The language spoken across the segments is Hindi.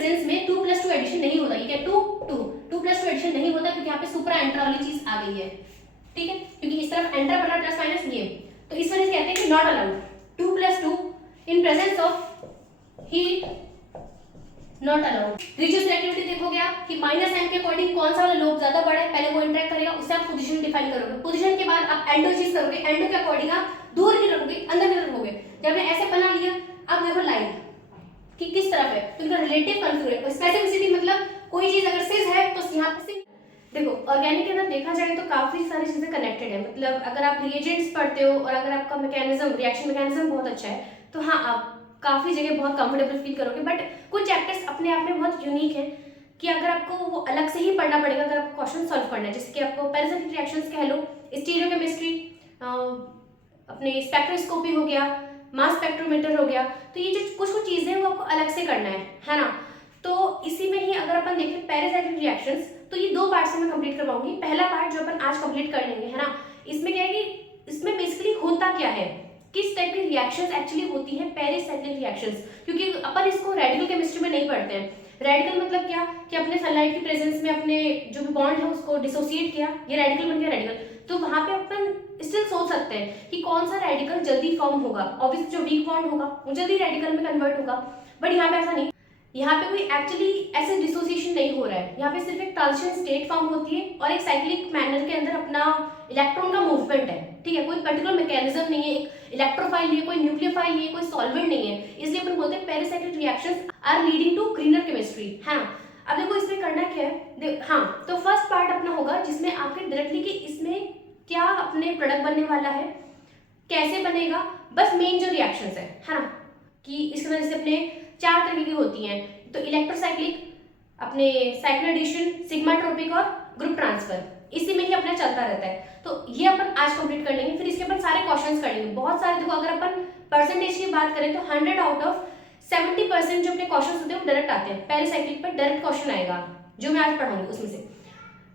सेंस में 2+2 एडिशन नहीं होता, ये क्या 2+2 एडिशन नहीं होता क्योंकि यहाँ पे सुपरा एंट्रा वाली चीज आ गई है, ठीक है, क्योंकि इस तरफ एंट्रा बना प्लस माइनस ये, तो इस वजह से कहते हैं कि not allowed 2+2 in presence of heat not allowed. Reduce reactivity देखोगे आप कि -m के अकॉर्डिंग कौन सा वाला लोब ज्यादा बड़ा है, पहले वो इंटरेक्ट करेगा, उससे आप पोजीशन डिफाइन करोगे, पोजीशन के बाद आप एंडो चीज करोगे, एंडो के अकॉर्डिंग आप दूर नहीं रखोगे, अंदर नहीं रखोगे। जब मैं ऐसे बना लिया, अब देखो लाइन कि किस तरफ है, तो इनका रिलेटिव कॉन्फिगरेशन, स्पेसिफिसिटी मतलब कोई चीज अगर सिस है तो यहाँ पे सिस। देखो ऑर्गेनिक के अंदर देखा जाए तो काफी सारी चीजें कनेक्टेड है, मतलब अगर आप रिएजेंट्स पढ़ते हो और अगर आपका मैकेनिज्म रिएक्शन मैकेनिज्म बहुत अच्छा है तो हाँ आप काफी जगह बहुत कंफर्टेबल फील करोगे। बट कुछ चैप्टर्स अपने आप में बहुत यूनिक है कि अगर आपको वो अलग से ही पढ़ना पड़ेगा अगर आपको क्वेश्चन सॉल्व करना है, जैसे कि आपको पैरासिटिक रिएक्शंस कह लो, स्टीरियोकेमिस्ट्री, अपने स्पेक्ट्रोस्कोपी हो गया, मास स्पेक्ट्रोमीटर हो गया, तो ये जो कुछ कुछ चीजें वो आपको अलग से करना है ना। तो इसी में ही अगर अपन देखें पैरासाइक्लिक रिएक्शंस, तो ये 2 पार्ट से मैं कंप्लीट करवाऊंगी। पहला पार्ट जो अपन आज कंप्लीट कर लेंगे, है ना, इसमें क्या है कि इसमें बेसिकली होता क्या है, किस टाइप की रिएक्शंस एक्चुअली होती हैं पैरासाइक्लिक रिएक्शंस, क्योंकि अपन इसको रेडिकल केमिस्ट्री में नहीं पढ़ते हैं। रेडिकल मतलब क्या कि अपने सनलाइट की प्रेजेंस में अपने जो भी बॉन्ड है उसको डिसोसिएट किया, ये रेडिकल बन गया रेडिकल। तो वहां पे अपन स्टिल सोच सकते हैं कि कौन सा रेडिकल जल्दी फॉर्म होगा, ऑब्वियसली जो वीक बॉन्ड होगा वो जल्दी रेडिकल में कन्वर्ट होगा, बट यहाँ पे ऐसा नहीं, यहाँ पे कोई एक्चुअली ऐसे डिसोसिएशन नहीं हो रहा है, यहाँ पे सिर्फ एक ट्रांजिशन स्टेट फॉर्म होती है और एक साइक्लिक मैनर के अंदर अपना इलेक्ट्रॉन का मूवमेंट है, ठीक है, कोई पर्टिकुलर मैकेनिज्म नहीं है, एक इलेक्ट्रोफाइल नहीं है, कोई न्यूक्लियोफाइल नहीं है, कोई सॉल्वेंट नहीं है, इसलिए अपन बोलते हैं pericyclic reactions are leading to greener chemistry, है ना। अब देखो इसमें करना क्या है, हाँ, तो फर्स्ट पार्ट अपना होगा जिसमें आपके डायरेक्टली कि इसमें क्या अपने प्रोडक्ट बनने वाला है, कैसे बनेगा, बस मेन जो रिएक्शंस है ना, कि इसके वजह से अपने 4 तरीके की होती हैं, तो इलेक्ट्रोसाइक्लिक, अपने साइक्लो एडिशन, सिग्माट्रोपिक और ग्रुप ट्रांसफर, इसी में ही अपना चलता रहता है। तो ये अपन आज कंप्लीट कर लेंगे, फिर इसके अपन सारे क्वेश्चंस कर लेंगे, बहुत सारे। देखो अगर अपन परसेंटेज की बात करें तो 100 आउट ऑफ 70% जो अपने क्वेश्चंस होते हैं वो डायरेक्ट आते हैं, पैरासाइक्लिक पर डायरेक्ट क्वेश्चन आएगा जो मैं आज पढ़ाऊंगी, उसमें से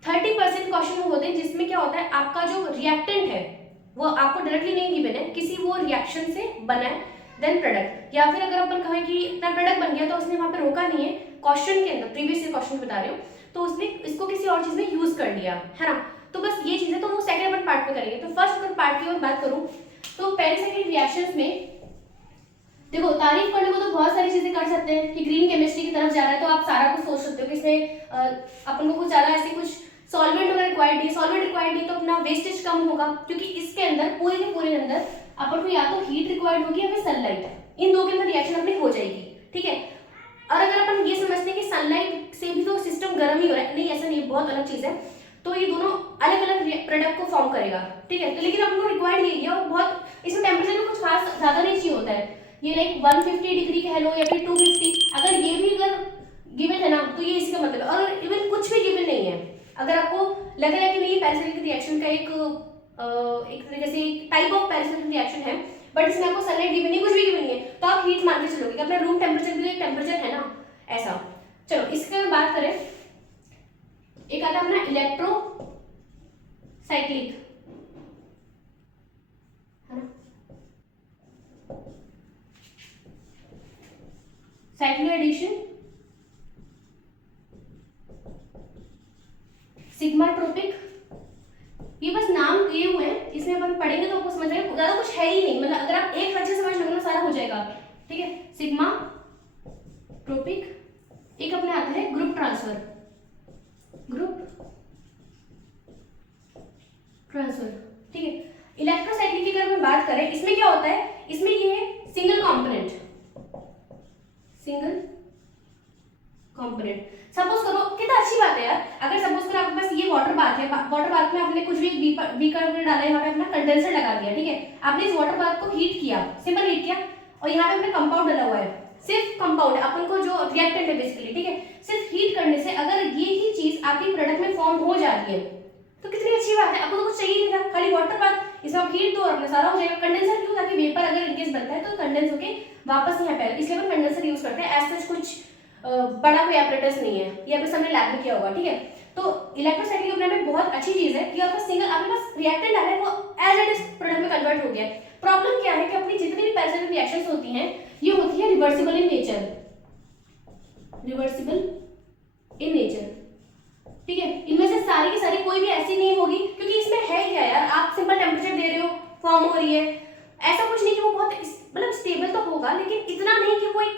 30% क्वेश्चन होते हैं जिसमें क्या होता है आपका जो रिएक्टेंट है वो आपको डायरेक्टली नहीं गिवन है, किसी वो रिएक्शन से बना है, देन प्रोडक्ट, या फिर अगर अपन कहें कि इतना प्रोडक्ट बन गया तो उसने वहां पे रोका नहीं है क्वेश्चन के अंदर, प्रीवियस ईयर क्वेश्चन बता रही हूँ, तो उसने इसको किसी और चीज में यूज कर लिया, है ना। तो बस ये चीजें तो वो सेकंड अपन पार्ट में करेंगे। तो फर्स्ट अगर पार्ट की ओर बात करूं तो पैरासाइक्लिक रिएक्शंस में देखो तारीफ करने को तो बहुत सारी चीजें कर सकते हैं कि ग्रीन केमिस्ट्री की तरफ जा रहा है तो आप सारा कुछ सोच सकते हो कि इसमें अपन को कुछ ज्यादा ऐसे कुछ सॉल्वेंट अगर रिक्वायर्ड नहीं, सॉल्वेंट रिक्वायर्ड नहीं तो अपना वेस्टेज कम होगा, क्योंकि इसके अंदर पूरे के पूरे अंदर अपन को या तो हीट रिक्वायर्ड होगी या फिर सनलाइट, इन दो के अंदर रिएक्शन अपनी हो जाएगी, ठीक है। और अगर अपन ये समझते हैं कि सनलाइट से भी तो सिस्टम गर्म ही हो रहा है, नहीं ऐसा नहीं, बहुत अलग चीज है, तो ये दोनों अलग अलग प्रोडक्ट को फॉर्म करेगा, ठीक है। तो लेकिन अपन को रिक्वायर्ड यही है और बहुत इसमें टेम्परेचर में कुछ खास ज्यादा नहीं चाहिए होता है, ये लाइक 150 डिग्री कह लो या फिर 250, अगर ये भी अगर गिवन है ना तो ये इसका मतलब है। और इवन कुछ भी गिवन नहीं है, अगर आपको लग रहा है कि नहीं पैरासाइक्लिक रिएक्शन का एक तरीके से टाइप ऑफ पैरासाइक्लिक रिएक्शन है बट इसमें आपको सनलाइट गिवन नहीं, कुछ भी गिवन नहीं है, तो आप हीट मान के चलोगे कि अपना रूम टेम्परेचर भी एक टेम्परेचर है ना, ऐसा। चलो इसके बात करें, एक आता है अपना इलेक्ट्रो साइक्लिक, है ना, साइक्लो एडिशन, सिग्माट्रोपिक, ये बस नाम दिए हुए हैं, इसमें अपन पढ़ेंगे तो आपको समझ आएगा, ज्यादा कुछ है ही नहीं, मतलब अगर आप एक अच्छे समझ लोगे ना सारा हो जाएगा, ठीक है। सिग्माट्रोपिक, एक अपने आता है ग्रुप ट्रांसफर, ग्रुप ट्रांसफर, ठीक है। इलेक्ट्रोसाइक्लिक की अगर हम बात करें, इसमें क्या होता है, इसमें ये है single component, single component. Suppose करो कितना अच्छी बात है यार, अगर सपोज करो आपके पास ये वाटर बाथ है, वाटर बाथ में आपने कुछ भी बीकर डाला है, यहाँ पे अपना कंडेंसर लगा दिया, ठीक है, आपने इस वाटर बाथ को हीट किया, सिंपल हीट किया, और यहाँ पे अपने कंपाउंड डाला हुआ है, सिर्फ कंपाउंड अपन को जो रिएक्टेंट है बेसिकली, ठीक है, सिर्फ हीट करने से अगर ये ही चीज आपकी प्रोडक्ट में फॉर्म हो जाती है तो कितनी अच्छी बात है, आपको तो कुछ चाहिए नहीं था, खाली वाटर बाथ, इसमें आप हीट दो और अपना सारा हो जाएगा। कंडेंसर क्यों, ताकि वेपर अगर इनकेस बनता है तो कंडेंस होके वापस यहाँ पे आए, इसलिए हम कंडेंसर यूज करते हैं। एज सच कुछ बड़ा कोई एपरेटस नहीं है, ये आपने सबने लैब में किया होगा, ठीक है। तो इलेक्ट्रोसाइक्लिक अपने में बहुत अच्छी चीज है कि आपका सिंगल आपके पास रिएक्टेंट आ रहा है वो एज इट इज प्रोडक्ट में कन्वर्ट हो गया। प्रॉब्लम क्या है कि अपनी जितनी भी पैरासाइक्लिक रिएक्शंस होती हैं ये होती है रिवर्सिबल इन नेचर, रिवर्सिबल रही है, ऐसा कुछ नहीं कि वो बहुत मतलब स्टेबल तो होगा लेकिन इतना नहीं कि वो एक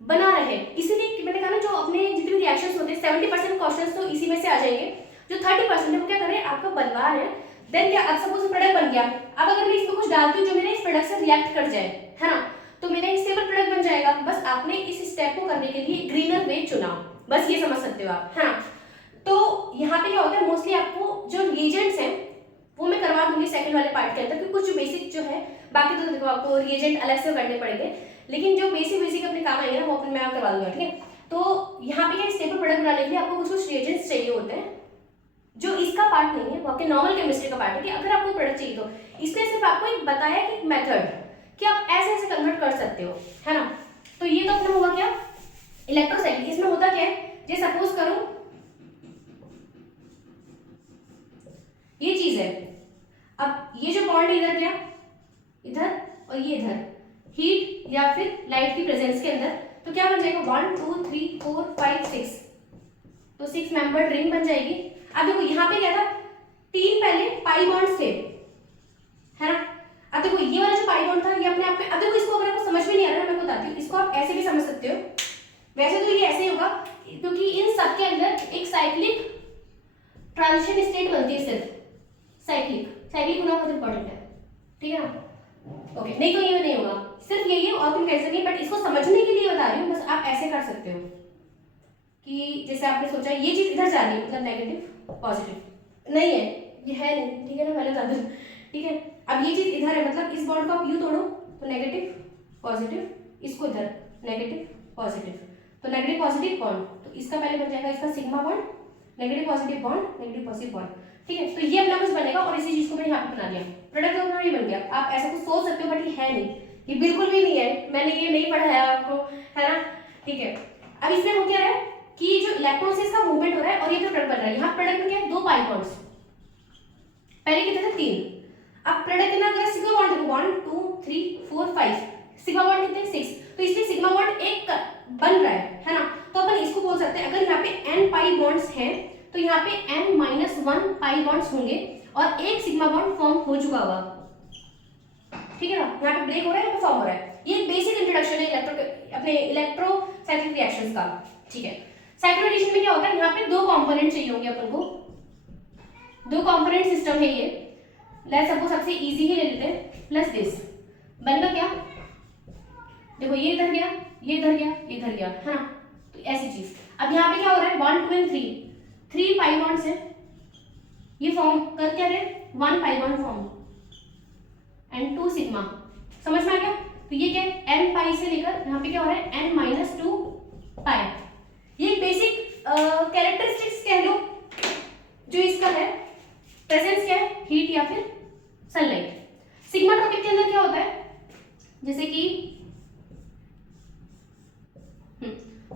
बना रहे। इसीलिए मैंने कहा ना जो अपने जितने भी रिएक्शंस होते हैं 70% क्वेश्चंस तो इसी में से आ जाएंगे, जो 30% है वो क्या कर रहे हैं आपका बनवा रहे हैं। देन क्या, अब सपोज प्रोडक्ट बन गया, अब अगर मैं इसमें कुछ डालती हूँ जो मेरे इस प्रोडक्ट से रिएक्ट कर जाए, है ना, तो मेरा एक स्टेबल प्रोडक्ट बन जाएगा। बस आपने इस स्टेप को करने के लिए ग्रीनर वे चुना, बस ये समझ सकते हो आप, है ना। तो यहाँ पे क्या होता है, मोस्टली आपको जो रिएजेंट्स हैं वो मैं करवा दूंगी सेकंड वाले पार्ट के अंदर, क्योंकि कुछ जो बेसिक जो है, बाकी तो देखो आपको रिएजेंट अलग से करने पड़ेंगे, लेकिन जो बेसिक अपने काम आएंगे ना वो अपन मैं करवा दूंगा, ठीक है। तो यहाँ पे क्या स्टेबल प्रोडक्ट बनाने के लिए आपको कुछ कुछ रिएजेंट्स चाहिए होते हैं, जो इसका पार्ट नहीं है, वो आपके नॉर्मल केमिस्ट्री का पार्ट है। कि अगर आपको प्रोडक्ट चाहिए तो इसने सिर्फ आपको एक बताया कि मेथड कि आप ऐसे ऐसे कन्वर्ट कर सकते हो, है ना। तो ये तो अपना हुआ क्या इलेक्ट्रोसाइक्लिक। इसमें होता क्या है, जे सपोज करो ये चीज है, अब ये जो बॉन्ड इधर गया इधर और ये इधर, हीट या फिर लाइट की प्रेजेंस के अंदर, तो क्या बन जाएगा 1 2 3 4 5 6, तो 6 मेंबर्ड रिंग बन जाएगी। अब देखो यहाँ पे क्या था, 3 पहले पाई बॉन्ड्स थे, है ना। अब देखो ये वाला जो पाई बॉन्ड था ये अपने आप में, अब देखो इसको अगर आपको समझ में नहीं आ रहा है मैं बताती हूँ, इसको आप ऐसे भी समझ सकते हो। वैसे तो ये ऐसे ही होगा क्योंकि इन सब के अंदर एक साइक्लिक ट्रांजिशन स्टेट बनती है, सिर्फ साइक्लिक होना बहुत इंपॉर्टेंट है, ठीक है ना। ओके, नहीं तो ये नहीं होगा, सिर्फ यही है और तुम कैसे नहीं, बट इसको समझने के लिए बता रही हूँ, बस आप ऐसे कर सकते हो कि जैसे आपने सोचा ये चीज इधर जा रही है, मतलब नेगेटिव पॉजिटिव नहीं है, ये है नहीं, ठीक है ना, पहले बता दूं, ठीक है। अब ये चीज इधर है, मतलब इस बॉन्ड को आप यूं तोड़ो तो नेगेटिव पॉजिटिव, इसको इधर नेगेटिव पॉजिटिव, तो नेगेटिव पॉजिटिव बॉन्ड, तो इसका पहले बन जाएगा इसका sigma bond, negative positive bond, negative positive bond, ठीक है। तो ये अपना कुछ बनेगा और इसी चीज को मैंने यहाँ पे बना दिया, प्रोडक्ट अपना ये बन गया। आप ऐसा कुछ सोच सकते हो बट ये है नहीं, ये बिल्कुल भी नहीं है, मैंने ये नहीं पढ़ाया आपको, है ना, ठीक है। अब इसमें हो क्या रहा है कि जो इलेक्ट्रॉन से इसका मूवमेंट हो रहा है और ये जो प्रोडक्ट बन रहा है, यहाँ प्रोडक्ट में क्या है 2 पाई बॉन्ड्स, पहले कितने थे 3, अब प्रोडक्ट कितना अगर सिग्मा बॉन्ड देखो 1 2 3 4 5, सिग्मा बॉन्ड कितने 6, तो इसलिए सिग्मा बॉन्ड एक बन रहा है ना। तो अपन इसको बोल सकते हैं, अगर यहाँ पे n पाई बॉन्ड्स हैं तो यहाँ पे n-1 पाई बॉन्ड्स होंगे और एक सिग्मा बॉन्ड फॉर्म हो चुका होगा, ठीक है ना। यहाँ पे ब्रेक हो रहा है, यहाँ पे फॉर्म हो रहा है। ये एक बेसिक इंट्रोडक्शन है अपने इलेक्ट्रोसाइक्लिक रिएक्शंस का, ठीक है। साइक्लो एडिशन में क्या होता है, यहाँ पे 2 कंपोनेंट चाहिए होंगे अपन को, 2 कंपोनेंट सिस्टम है ये। लेट्स सपोज सबसे इजी ही ले लेते हैं, प्लस दिस बनगा क्या, देखो ये इधर गया, ये इधर गया, ये इधर गया, है ना, तो ऐसी चीज। अब यहाँ पे क्या हो रहा है 1 2 एंड 3 पाई बॉन्ड्स है, ये फॉर्म कर क्या रहे 1 pi bond form and 2 sigma, समझ में आ गया। तो ये क्या है n पाई से लेकर यहाँ पे क्या हो रहा है n-2 पाई, ये बेसिक कैरेक्टरिस्टिक्स कह लो जो इसका है, प्रेजेंस क्या है हीट या फिर सनलाइट। सिग्मा टॉपिक के अंदर क्या होता है, जैसे कि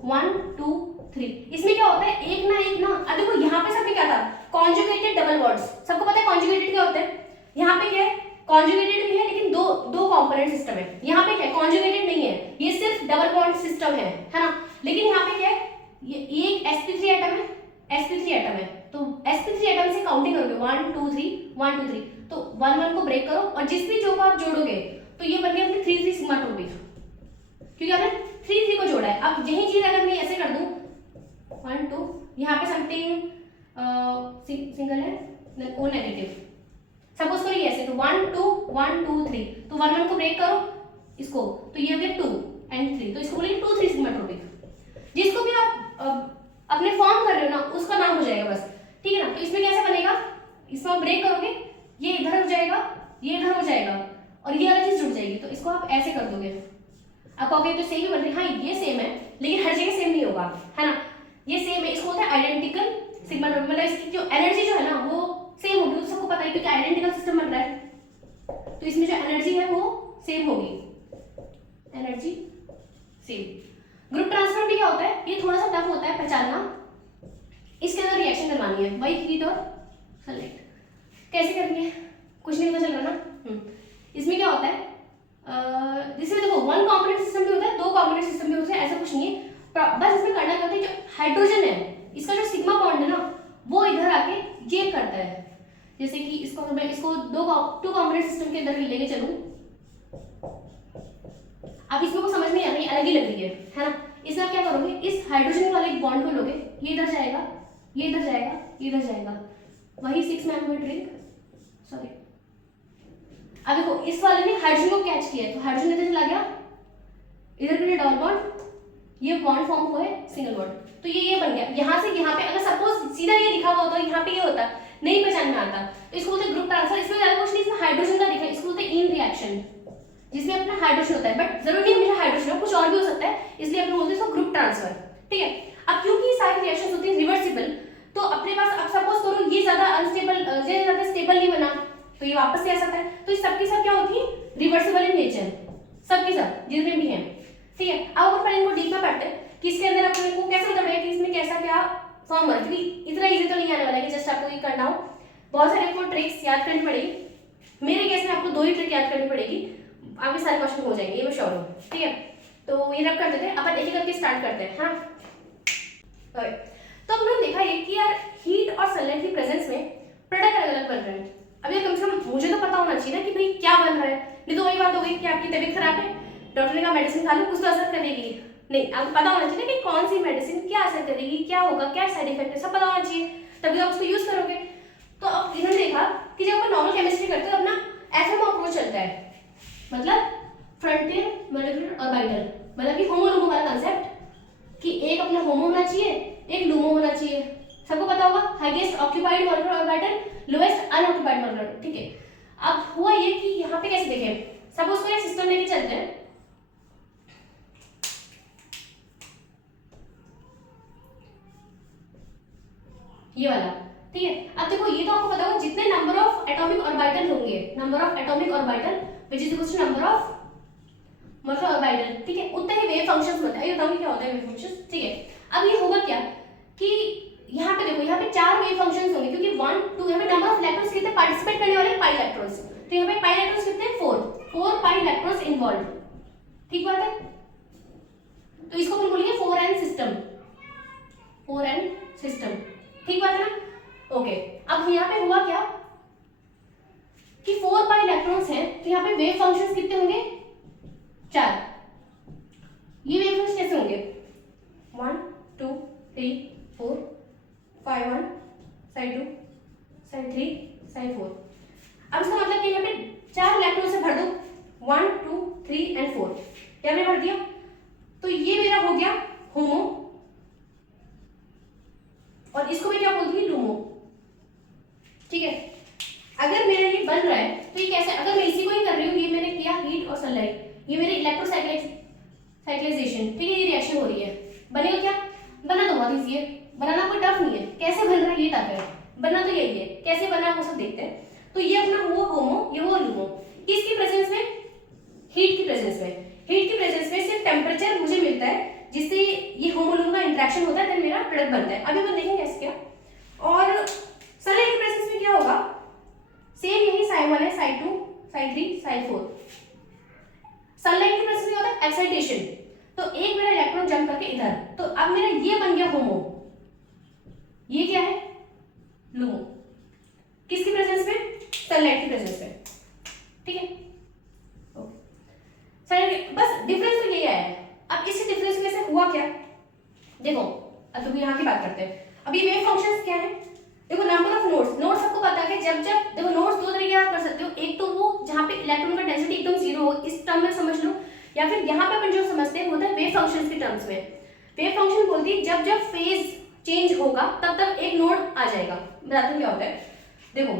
1 2 3, इसमें क्या होता है एक ना, अब देखो यहाँ पे सब क्या था कॉन्जुगेटेड डबल बॉन्ड्स, सबको पता है कॉन्जुगेटेड क्या होता है, यहाँ पे क्या है कॉन्जुगेटेड भी है लेकिन दो कंपोनेंट सिस्टम है, यहाँ पे क्या है कॉन्जुगेटेड नहीं है, ये सिर्फ डबल बॉन्ड सिस्टम है ना। लेकिन यहाँ पे क्या है ये एक sp3 एटम है, sp3 एटम है, तो sp3 एटम से काउंटिंग करोगे 1 2 3 1 2 3, तो 1 1 को ब्रेक करो और जिस भी जो को आप जोड़ोगे तो ये बन गया अपने 3 3 सिग्मा टॉपिक, क्योंकि आपने 3 3 को जोड़ा है। अब यही चीज अगर मैं ऐसे कर दूं 1 2, यहाँ पे समथिंग सिंगल है ओ नेगेटिव, सपोज करो ये ऐसे, तो 1 2 1 2 3, तो 1 1 को ब्रेक करो इसको, तो ये हो गया 2 एंड 3, तो इसको बोलेंगे 2 3 सिग्मा टॉपिक। जिसको भी आप अपने फॉर्म कर रहे हो ना उसका नाम हो जाएगा बस, ठीक है ना। तो इसमें कैसे बनेगा, इसको आप ब्रेक करोगे ये इधर हो जाएगा, ये इधर हो जाएगा और ये वाली चीज जुड़ जाएगी, तो इसको आप ऐसे कर दोगे। आप कहोगे तो सेम ही बन रही, हाँ ये सेम है लेकिन हर जगह सेम नहीं होगा, है ना, ये सेम है, इसको होता है आइडेंटिकल सिग्मा टॉपिक, मतलब इसकी जो एनर्जी जो है ना वो सेम होगी, तो सबको पता है क्योंकि आइडेंटिकल सिस्टम बन रहा है, तो इसमें जो एनर्जी है वो सेम होगी, एनर्जी सेम। ग्रुप ट्रांसफर भी क्या होता है, ये थोड़ा सा टफ होता है पहचानना, इसके अंदर रिएक्शन करवानी है वही हीट और सनलाइट, कैसे करेंगे कुछ नहीं पता चल रहा ना। इसमें क्या होता है इसमें देखो 1 कंपोनेंट सिस्टम भी होता है, 2 कंपोनेंट सिस्टम भी होता है, ऐसा कुछ नहीं है, बस इसमें करना क्या होता है जो हाइड्रोजन है इसका जो सिग्मा बॉन्ड है ना वो इधर आके ये करता है, जैसे कि इसको मैं इसको टू कंपोनेंट सिस्टम के अंदर लेके चलूं, अब इसमें को समझ में आ रही अलग ही लग रही है ना। इसमें आप क्या करोगे, इस हाइड्रोजन वाले एक बॉन्ड को लोगे, ये इधर जाएगा, ये इधर जाएगा, ये इधर जाएगा, वही 6 मैन ड्रिंक, सॉरी। अब देखो इस वाले ने हाइड्रोजन को कैच किया है, तो हाइड्रोजन इधर चला गया, इधर के लिए डबल बॉन्ड, ये बॉन्ड फॉर्म हुआ है सिंगल बॉन्ड, तो ये बन गया। यहाँ से यहाँ पे अगर सपोज सीधा ये लिखा हुआ होता, यहाँ पे ये होता, नहीं पहचान में आता, तो इसको बोलते हैं ग्रुप ट्रांसफर। इसमें ज्यादा कुछ नहीं, इसमें हाइड्रोजन का दिखा है, इसको बोलते हैं इन रिएक्शन, जिसमें अपना हाइड्रोजन होता है, बट जरूरी नहीं हमेशा हाइड्रोजन हो, कुछ और भी हो सकता है, इसलिए अपन बोलते हैं इसको ग्रुप ट्रांसफर, ठीक है। अब क्योंकि सारी रिएक्शंस होती है रिवर्सिबल, तो अपने पास अब सपोज करो ये ज्यादा अनस्टेबल, ये ज्यादा स्टेबल नहीं बना, तो ये वापस से आ सकता है, तो इस सबके सब क्या होती है, रिवर्सिबल इन नेचर, सबके सब जितने भी हैं, ठीक है। अब अपन इनको डीप में पढ़ते हैं कि इसके अंदर अपन को कैसे पता पड़ेगा कि इसमें कैसा क्या फॉर्म हो रहा है, क्योंकि इतना इजी तो नहीं आने वाला है कि जस्ट आपको ये करना हो, बहुत सारे आपको ट्रिक्स याद करनी पड़ेगी। मेरे केस में आपको 2 ही ट्रिक याद करनी पड़ेगी, आपके सारे क्वेश्चन हो जाएंगे, ये मैं श्योर हूँ, ठीक है। तो ये रब कर देते हैं, अपन एक एक करके स्टार्ट करते हैं, हाँ। तो अब उन्होंने देखा ये कि यार हीट और सनलाइट की प्रेजेंस में प्रोडक्ट अलग अलग बन रहे हैं। अब ये कम से कम मुझे तो पता होना चाहिए ना कि भाई क्या बन रहा है, नहीं तो वही बात हो गई कि आपकी तबीयत खराब है, डॉक्टर ने कहा मेडिसिन खा लो, कुछ तो असर करेगी नहीं, आपको पता होना चाहिए कि कौन सी मेडिसिन क्या असर करेगी, क्या होगा, क्या साइड इफेक्ट है, सब पता होना चाहिए, तभी आप उसको यूज करोगे। तो अब इन्होंने देखा कि जब अपन नॉर्मल केमिस्ट्री करते हैं अपना एफएम अप्रोच चलता है, मतलब फ्रंटियर मॉलिक्यूलर ऑर्बिटल, मतलब कि होमो लूमो वाला कांसेप्ट कि एक अपना होमो होना चाहिए, एक लूमो होना चाहिए, सबको पता होगा, highest occupied molecular orbital, lowest unoccupied molecular, ठीक है। अब हुआ ये कि यहाँ पे कैसे देखें, सपोज को एक सिस्टम लेके चलते हैं, ये वाला, ठीक है। अब देखो ये तो आपको पता होगा जितने नंबर ऑफ एटॉमिक ऑर्बिटल होंगे, number of atomic orbital which is equal to number of molecular orbital, ठीक है, उतने ही वेव फंक्शंस होते हैं। ये बताऊंगी क्या होता है वेव फंक्शंस, ठीक है। अब ये होगा क्या कि यहाँ पे देखो, यहाँ पे 4 वेव फंक्शंस होंगे, क्योंकि 1 2 यहाँ पे नंबर ऑफ इलेक्ट्रॉन्स कितने पार्टिसिपेट करने वाले, पाई इलेक्ट्रॉन्स, तो यहाँ पे पाई इलेक्ट्रॉन्स कितने, 4 पाई इलेक्ट्रॉन्स इन्वॉल्व, ठीक बात है। तो इसको अपन बोलेंगे 4n सिस्टम, 4n सिस्टम, ठीक बात है ना, ओके। अब यहाँ पे हुआ क्या कि 4 पाई इलेक्ट्रॉन्स हैं, तो यहाँ पे वेव फंक्शंस कितने होंगे, 4। ये वेव फंक्शंस कैसे होंगे, 1 2 3 4 5 1 साइड 2 साइड 3 साइड 4। अब इसका मतलब कि यहाँ पे 4 इलेक्ट्रॉन से भर दो, 1 2 3 एंड 4, यहाँ पे भर दिया, तो ये मेरा हो गया होमो, और इसको मैं क्या बोलती हूँ, लूमो, ठीक है। अगर मेरा ये बन रहा है तो ये कैसे, अगर मैं इसी को ही कर रही हूँ, ये मैंने किया हीट और सनलाइट, ये मेरी इलेक्ट्रोसाइक्लाइजेशन, ठीक है, ये रिएक्शन हो रही है, बनेगा क्या, बना तो बहुत इजी है, बनाना कोई टफ नहीं है, कैसे बन रहा है ये टफ है, बनना तो यही है, कैसे बना वो सब देखते हैं। तो ये अपना हुआ होमो, ये हुआ लूमो, किसकी प्रेजेंस में, हीट की प्रेजेंस में, हीट की प्रेजेंस में सिर्फ टेम्परेचर मुझे मिलता है, जिससे ये होमो लूमो का इंटरेक्शन होता है, देन मेरा प्रोडक्ट बनता है। अभी अपन देखेंगे कैसे क्या। और सनलाइट की प्रेजेंस में क्या होगा, सेम यही साइड 1 है, साइड 2 साइड 3 साइड 4। सनलाइट की प्रेजेंस में होता है एक्साइटेशन, तो एक मेरा इलेक्ट्रॉन जंप करके इधर, तो अब मेरा ये बन गया होमो, ये क्या है, लूमो, किसकी प्रेजेंस में, सनलाइट की प्रेजेंस में, ठीक है। सनलाइट, बस डिफरेंस तो यही आया है। अब इसी डिफरेंस में से हुआ क्या, देखो अब तो यहाँ की बात करते हैं। अब ये वेव फंक्शंस क्या है, देखो नंबर ऑफ नोड्स सबको पता है कि जब जब देखो नोड्स 2 तरीके आप कर सकते हो, एक तो वो जहाँ पे इलेक्ट्रॉन का डेंसिटी एकदम 0 हो, इस टर्म में समझ लो, या फिर यहाँ पे अपन जो समझते हैं होता है वेव फंक्शंस के टर्म्स में। वेव फंक्शन बोलती है जब जब फेज चेंज होगा तब तब एक नोड आ जाएगा। बताते हैं क्या होता है, देखो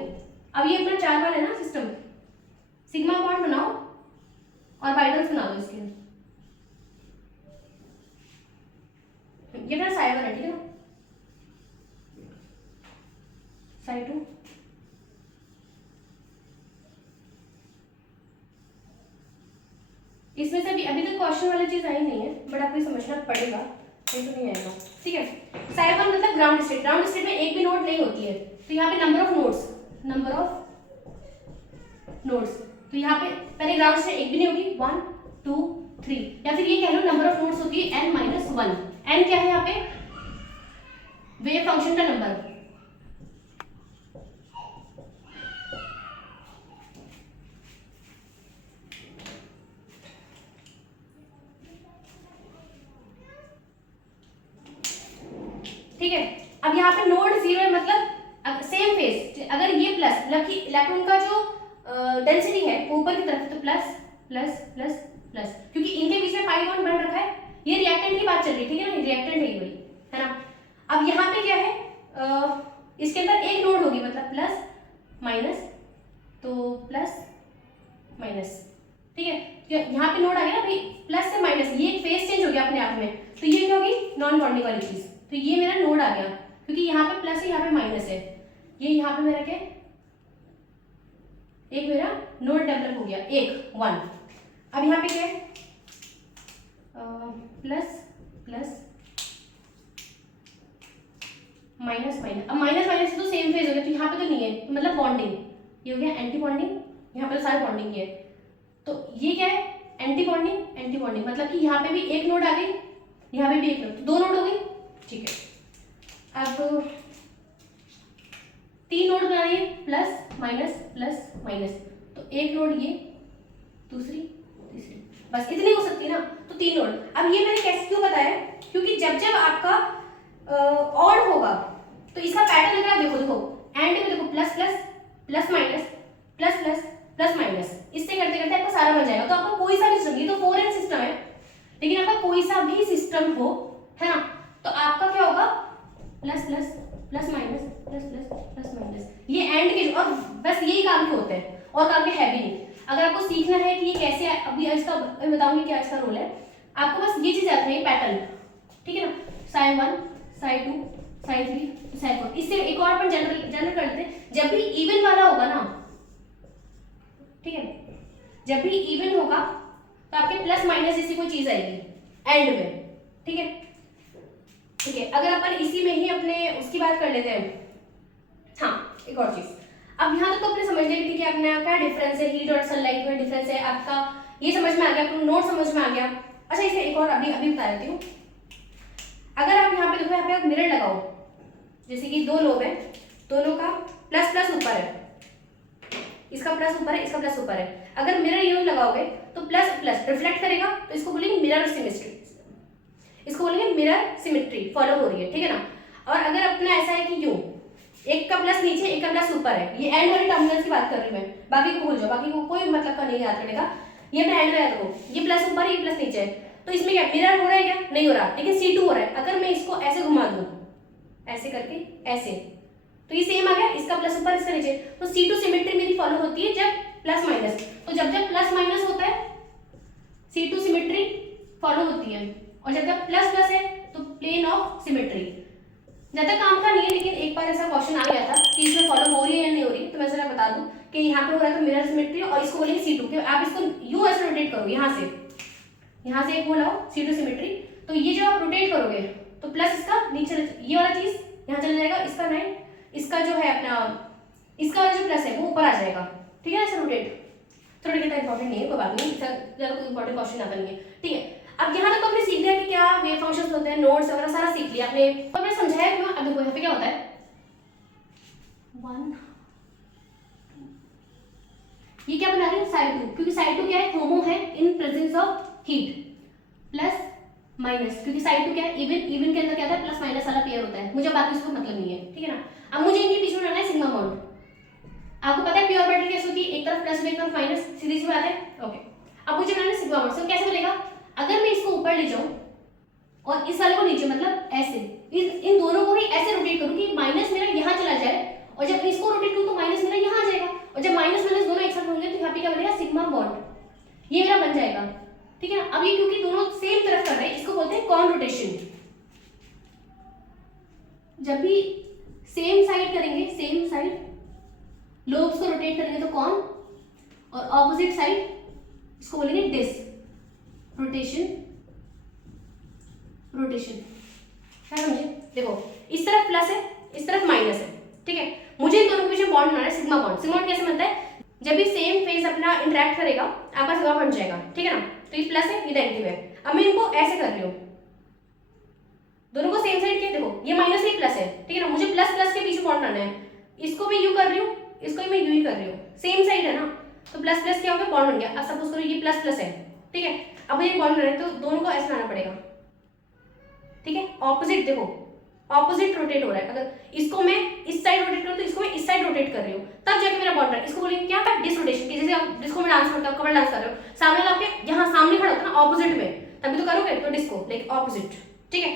अब ये अपना 4 वाला है ना सिस्टम, सिग्मा बॉन्ड बनाओ और ऑर्बिटल्स बना दो इसके, ये अपना साइड 1 है, ठीक है ना, साइड 2 इसमें से अभी तक क्वेश्चन वाली चीज आई नहीं है, बट आपको समझना पड़ेगा, ये तो नहीं आएगा, ठीक है। साइड 1 मतलब ग्राउंड स्टेट, ग्राउंड स्टेट में एक भी नोड नहीं होती है, तो यहाँ पे नंबर ऑफ नोड्स, तो यहाँ पे पहले ग्राउंड स्टेट एक भी नहीं होगी, 1 2 3, या फिर ये कह लो नंबर ऑफ नोड्स होती है n-1। n क्या है यहाँ पे, वेव फंक्शन का नंबर, ठीक है। अब यहाँ पे नोड 0 है, मतलब सेम फेस, अगर ये प्लस इलेक्ट्रॉन का जो डेंसिटी है वो ऊपर की तरफ है तो प्लस प्लस प्लस प्लस, क्योंकि इनके बीच में पाई बॉन्ड बन रखा है। ये रिएक्टेंट की बात चल रही है, ठीक है ना, रिएक्टेंट है ये, है ना। अब यहाँ पे क्या है, इसके अंदर एक नोड होगी, मतलब प्लस माइनस, तो प्लस माइनस, ठीक है। यहाँ पे नोड आ गया ना भाई, प्लस से माइनस, ये एक फेस चेंज हो गया अपने आप में, तो ये क्या होगी, नॉन बॉन्डिंग वाली चीज। तो ये मेरा नोड आ गया, क्योंकि यहाँ पे प्लस है, यहाँ पे माइनस है, ये यहाँ पे मेरा क्या है, एक मेरा नोड डेवलप हो गया, एक 1। अब यहाँ पे क्या है, प्लस प्लस माइनस माइनस। अब माइनस माइनस तो सेम फेज हो गया, तो यहाँ पे तो नहीं है, मतलब बॉन्डिंग, ये हो गया एंटी बॉन्डिंग, यहाँ पे सारे बॉन्डिंग है, तो ये क्या है, एंटी बॉन्डिंग, मतलब कि यहाँ पे भी एक नोड आ गई, यहाँ पे भी एक नोड, तो 2 नोड हो गई, ठीक है। अब 3 नोड बनाइए, प्लस माइनस, तो एक नोड ये, दूसरी तीसरी, बस इतनी हो सकती है ना, तो 3 नोड। अब ये मैंने कैसे क्यों बताया, क्योंकि जब जब आपका ऑड होगा तो इसका पैटर्न अगर आप देखो एंड में देखो, plus plus plus minus plus plus plus minus, इससे करते करते आपका सारा बन जाएगा। तो आपका कोई सा भी सिस्टम, ये तो 4n सिस्टम है, लेकिन आपका कोई सा भी सिस्टम हो, है ना, तो आपका क्या होगा, plus plus plus minus plus plus plus minus, ये एंड के, और बस यही काम के होते हैं, और काम के है भी नहीं। अगर आपको सीखना है कि ये कैसे, अभी इसका बताऊंगी क्या इसका रोल है, आपको बस ये चीज याद रखनी, पैटर्न, ठीक है ना, साइन 1 साइन 2 साइन 3 साइन 4। इससे एक और अपन जनरल कर लेते हैं, जब भी इवन वाला होगा ना, ठीक है, जब भी इवन होगा तो आपके प्लस माइनस जैसी कोई चीज आएगी एंड में, ठीक है, ठीक है। अगर अपन इसी में ही अपने उसकी बात कर लेते हैं, हाँ एक और चीज, अब यहाँ तक तो अपने समझ लेंगे, ठीक है, अपने क्या डिफरेंस है, हीट और सनलाइट में डिफरेंस है, आपका ये समझ में आ गया, आपको नोट समझ में आ गया। अच्छा, इसे एक और अभी बता देती हूँ। अगर आप यहाँ पे देखो, यहाँ पे आप मिरर लगाओ, जैसे कि 2 लोब है, दोनों का प्लस प्लस ऊपर है, इसका प्लस ऊपर है, इसका प्लस ऊपर है, अगर मिरर यूं लगाओगे तो प्लस प्लस रिफ्लेक्ट करेगा, तो इसको बोलेंगे मिरर सिमेट्री, इसको बोलेंगे मिरर सिमेट्री फॉलो हो रही है, ठीक है ना। और अगर अपना ऐसा है कि यूं, एक का प्लस नीचे एक का प्लस ऊपर है, ये एंड वाले टर्मिनल्स की बात कर रही हूँ मैं, बाकी को भूल जाओ, बाकी को कोई मतलब का नहीं याद रखेगा, ये मैं एंड में याद रखो, ये प्लस ऊपर है, ये प्लस नीचे है, तो इसमें क्या मिरर हो रहा है, क्या नहीं हो रहा, लेकिन C2 हो रहा है। अगर मैं इसको ऐसे घुमा दूं, ऐसे करके ऐसे, तो ये सेम आ गया, इसका प्लस ऊपर इसका नीचे, तो C2 सिमेट्री मेरी फॉलो होती है जब प्लस माइनस, तो जब जब प्लस माइनस होता है C2 सिमेट्री फॉलो होती है, और जब जब प्लस प्लस है तो प्लेन ऑफ सिमेट्री। ज्यादा काम का नहीं है, लेकिन एक बार ऐसा क्वेश्चन आ गया था कि इसमें फॉलो हो रही है या नहीं हो रही, तो मैं जरा बता दूं कि यहाँ पे हो रहा है तो मिरर सिमेट्री, और इसको बोलेंगे C2, कि आप इसको यूं ऐसे रोटेट करो, यहाँ से एक वो लाओ C2 सिमेट्री, तो ये जो आप रोटेट करोगे तो प्लस इसका नीचे, ये वाला चीज यहाँ चला जाएगा, इसका 9, इसका जो है अपना, इसका वाला जो प्लस है वो ऊपर आ जाएगा, ठीक है, ऐसे रोटेट। थोड़ा इंपॉर्टेंट नहीं है, कोई बात नहीं, ज्यादा कोई इंपॉर्टेंट क्वेश्चन आता नहीं है, ठीक है। अब यहाँ तक तो आपने सीख लिया कि क्या वेव फंक्शंस होते हैं, नोड्स वगैरह सारा सीख लिया आपने, तो मैंने समझाया क्यों। अब देखो यहाँ पे क्या होता है, 1 ये क्या बना रही हूँ, साइड 2, क्योंकि साइड 2 क्या है, होमो है इन presence of heat, plus minus, क्योंकि साइड 2 क्या है, इवन के अंदर क्या होता है, प्लस माइनस वाला पेयर होता है, मुझे बाकी इसको मतलब नहीं है, ठीक है ना। अब मुझे इनके बीच में बनाना है सिग्मा बॉन्ड। आपको पता है प्योर ऑर्बिटल कैसे होती है, एक तरफ प्लस एक तरफ माइनस, सीधी सी बात है, ओके। अब मुझे बनाना है सिग्मा बॉन्ड, तो कैसे बनेगा, अगर मैं इसको ऊपर ले जाऊं और इस वाले को नीचे, मतलब ऐसे, इन दोनों को ही ऐसे रोटेट करूं कि माइनस मेरा यहाँ चला जाए, और जब इसको रोटेट करूं तो माइनस मेरा यहाँ आ जाएगा, और जब माइनस माइनस दोनों एक साथ होंगे तो यहाँ पे क्या बनेगा, सिग्मा बॉन्ड, ये मेरा बन जाएगा, ठीक है ना। अब ये क्योंकि दोनों सेम तरफ कर रहे हैं, इसको बोलते हैं कॉन रोटेशन। जब भी सेम साइड करेंगे, सेम साइड लोब्स को रोटेट करेंगे तो कॉन, और ऑपोजिट साइड इसको बोलेंगे डिस, रोटेशन क्या समझे। देखो इस तरफ प्लस है, इस तरफ माइनस है, ठीक है, मुझे इन दोनों के बीच में बॉन्ड बनाना है, सिग्मा बॉन्ड। सिग्मा बॉन्ड कैसे बनता है, जब भी सेम फेज अपना इंटरेक्ट करेगा आपका सिग्मा बन जाएगा, ठीक है ना। तो ये प्लस है, ये नेगेटिव है, अब मैं इनको ऐसे कर रही हूँ, दोनों को सेम साइड के, देखो ये माइनस है, प्लस है, ठीक है ना, मुझे प्लस प्लस के बीच बॉन्ड बनाना है, इसको मैं यू कर रही हूँ, इसको मैं यू ही कर रही हूँ, सेम साइड है ना, तो प्लस प्लस क्या हो गया, बॉन्ड बन गया। अब सपोज करो ये प्लस प्लस है, ठीक है, अब मुझे बॉन्ड बनाना है तो दोनों को ऐसे बनाना पड़ेगा, ठीक है, ऑपोजिट देखो, ऑपोजिट रोटेट हो रहा है। अगर इसको मैं इस साइड रोटेट करूँ तो इसको मैं इस साइड रोटेट कर रही हूँ, तब जाके मेरा बॉन्ड रहा है। इसको बोलेंगे क्या, डिसरोटेशन की। जैसे आप डिस्को में डांस करते हो, कपड़ा डांस कर रहे हो, सामने वाला आपके यहाँ सामने खड़ा होता है ना ऑपोजिट में, तभी तो करोगे, तो डिस्को लाइक ऑपोजिट। ठीक है,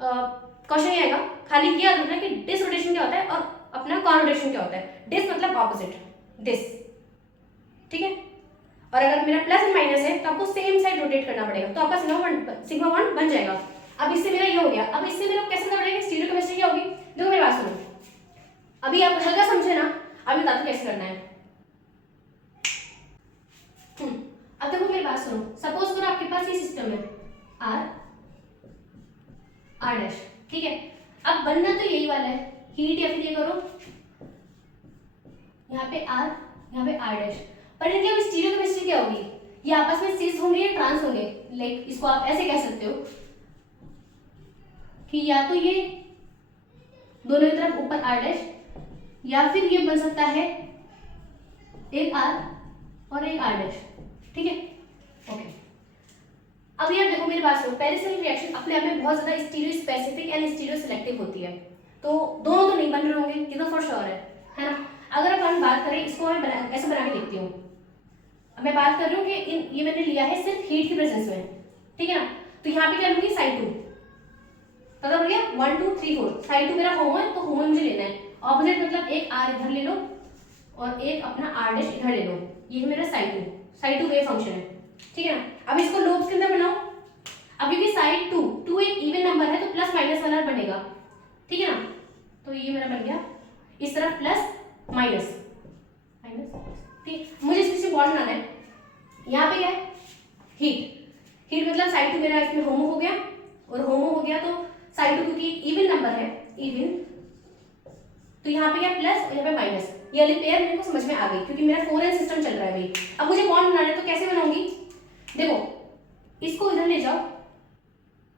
क्वेश्चन ये आएगा, खाली ये याद रखना कि डिसरोटेशन क्या होता है और अपना कॉन्रोटेशन क्या होता है। डिस मतलब ऑपोजिट, डिस। ठीक है, और अगर मेरा प्लस एंड माइनस है तो आपको सेम साइड रोटेट करना पड़ेगा, तो आपका सिग्मा बॉन्ड बन जाएगा। अब इससे मेरा ये हो गया। अब इससे मेरा कैसे करना पड़ेगा, स्टीरियोकेमिस्ट्री क्या होगी। देखो मेरी बात सुनो, अभी आप हल्का समझे ना, अभी बता दो कैसे करना है। अब देखो मेरी बात सुनो, सपोज करो आपके पास ये सिस्टम है आर आर डैश। ठीक है, अब बनना तो यही वाला है, हीट या फिर ये करो यहाँ पे आर, यहाँ पे आर डैश। पर इनकी अब स्टीरियोकेमिस्ट्री क्या होगी, ये आपस में सिस होंगे या ट्रांस होंगे। लाइक इसको आप ऐसे कह सकते हो कि या तो ये दोनों की तरफ ऊपर आर डैश, या फिर ये बन सकता है एक आर और एक आर डैश। ठीक है, ओके। अब यार देखो मेरी बात सुनो, पेरिसेल रिएक्शन अपने आप में बहुत ज्यादा stereo specific and stereo selective होती है, तो दोनों तो नहीं बन रहे होंगे, ये तो फॉर श्योर है ना। अगर अपन बात करें, इसको मैं ऐसे बना के देखती हूँ। अब मैं बात कर रही हूँ कि ये मैंने लिया है सिर्फ हीट की प्रेजेंस में, ठीक है ना। तो यहाँ पे क्या लूंगी, साइड 2, पता पड़ गया, 1 2 3 4। साइड 2 मेरा होमो है, तो होमो मुझे लेना है। ऑपोजिट मतलब एक आर इधर ले लो और एक अपना आर डैश इधर ले लो, ये है मेरा साइड 2। साइड 2 वेव फंक्शन है, ठीक है ना। अब इसको लोब्स के अंदर बनाओ। अब क्योंकि साइड 2 एक इवन नंबर है, तो प्लस माइनस वाला बनेगा, ठीक है ना। तो ये मेरा बन गया इस तरफ प्लस माइनस माइनस, ठीक। मुझे इससे बॉन्ड बनाना है। यहाँ पे क्या है, हीट। हीट मतलब साइड 2 मेरा इसमें होमो हो गया, और होमो हो गया तो साइड 2 क्योंकि इवन नंबर है, इवन, तो यहाँ पे क्या प्लस और यहाँ पे माइनस। ये वाली पेयर मेरे को समझ में आ गई, क्योंकि मेरा 4n सिस्टम चल रहा है भाई। अब मुझे बॉन्ड बनाना है, तो कैसे बनाऊंगी, देखो इसको इधर ले जाओ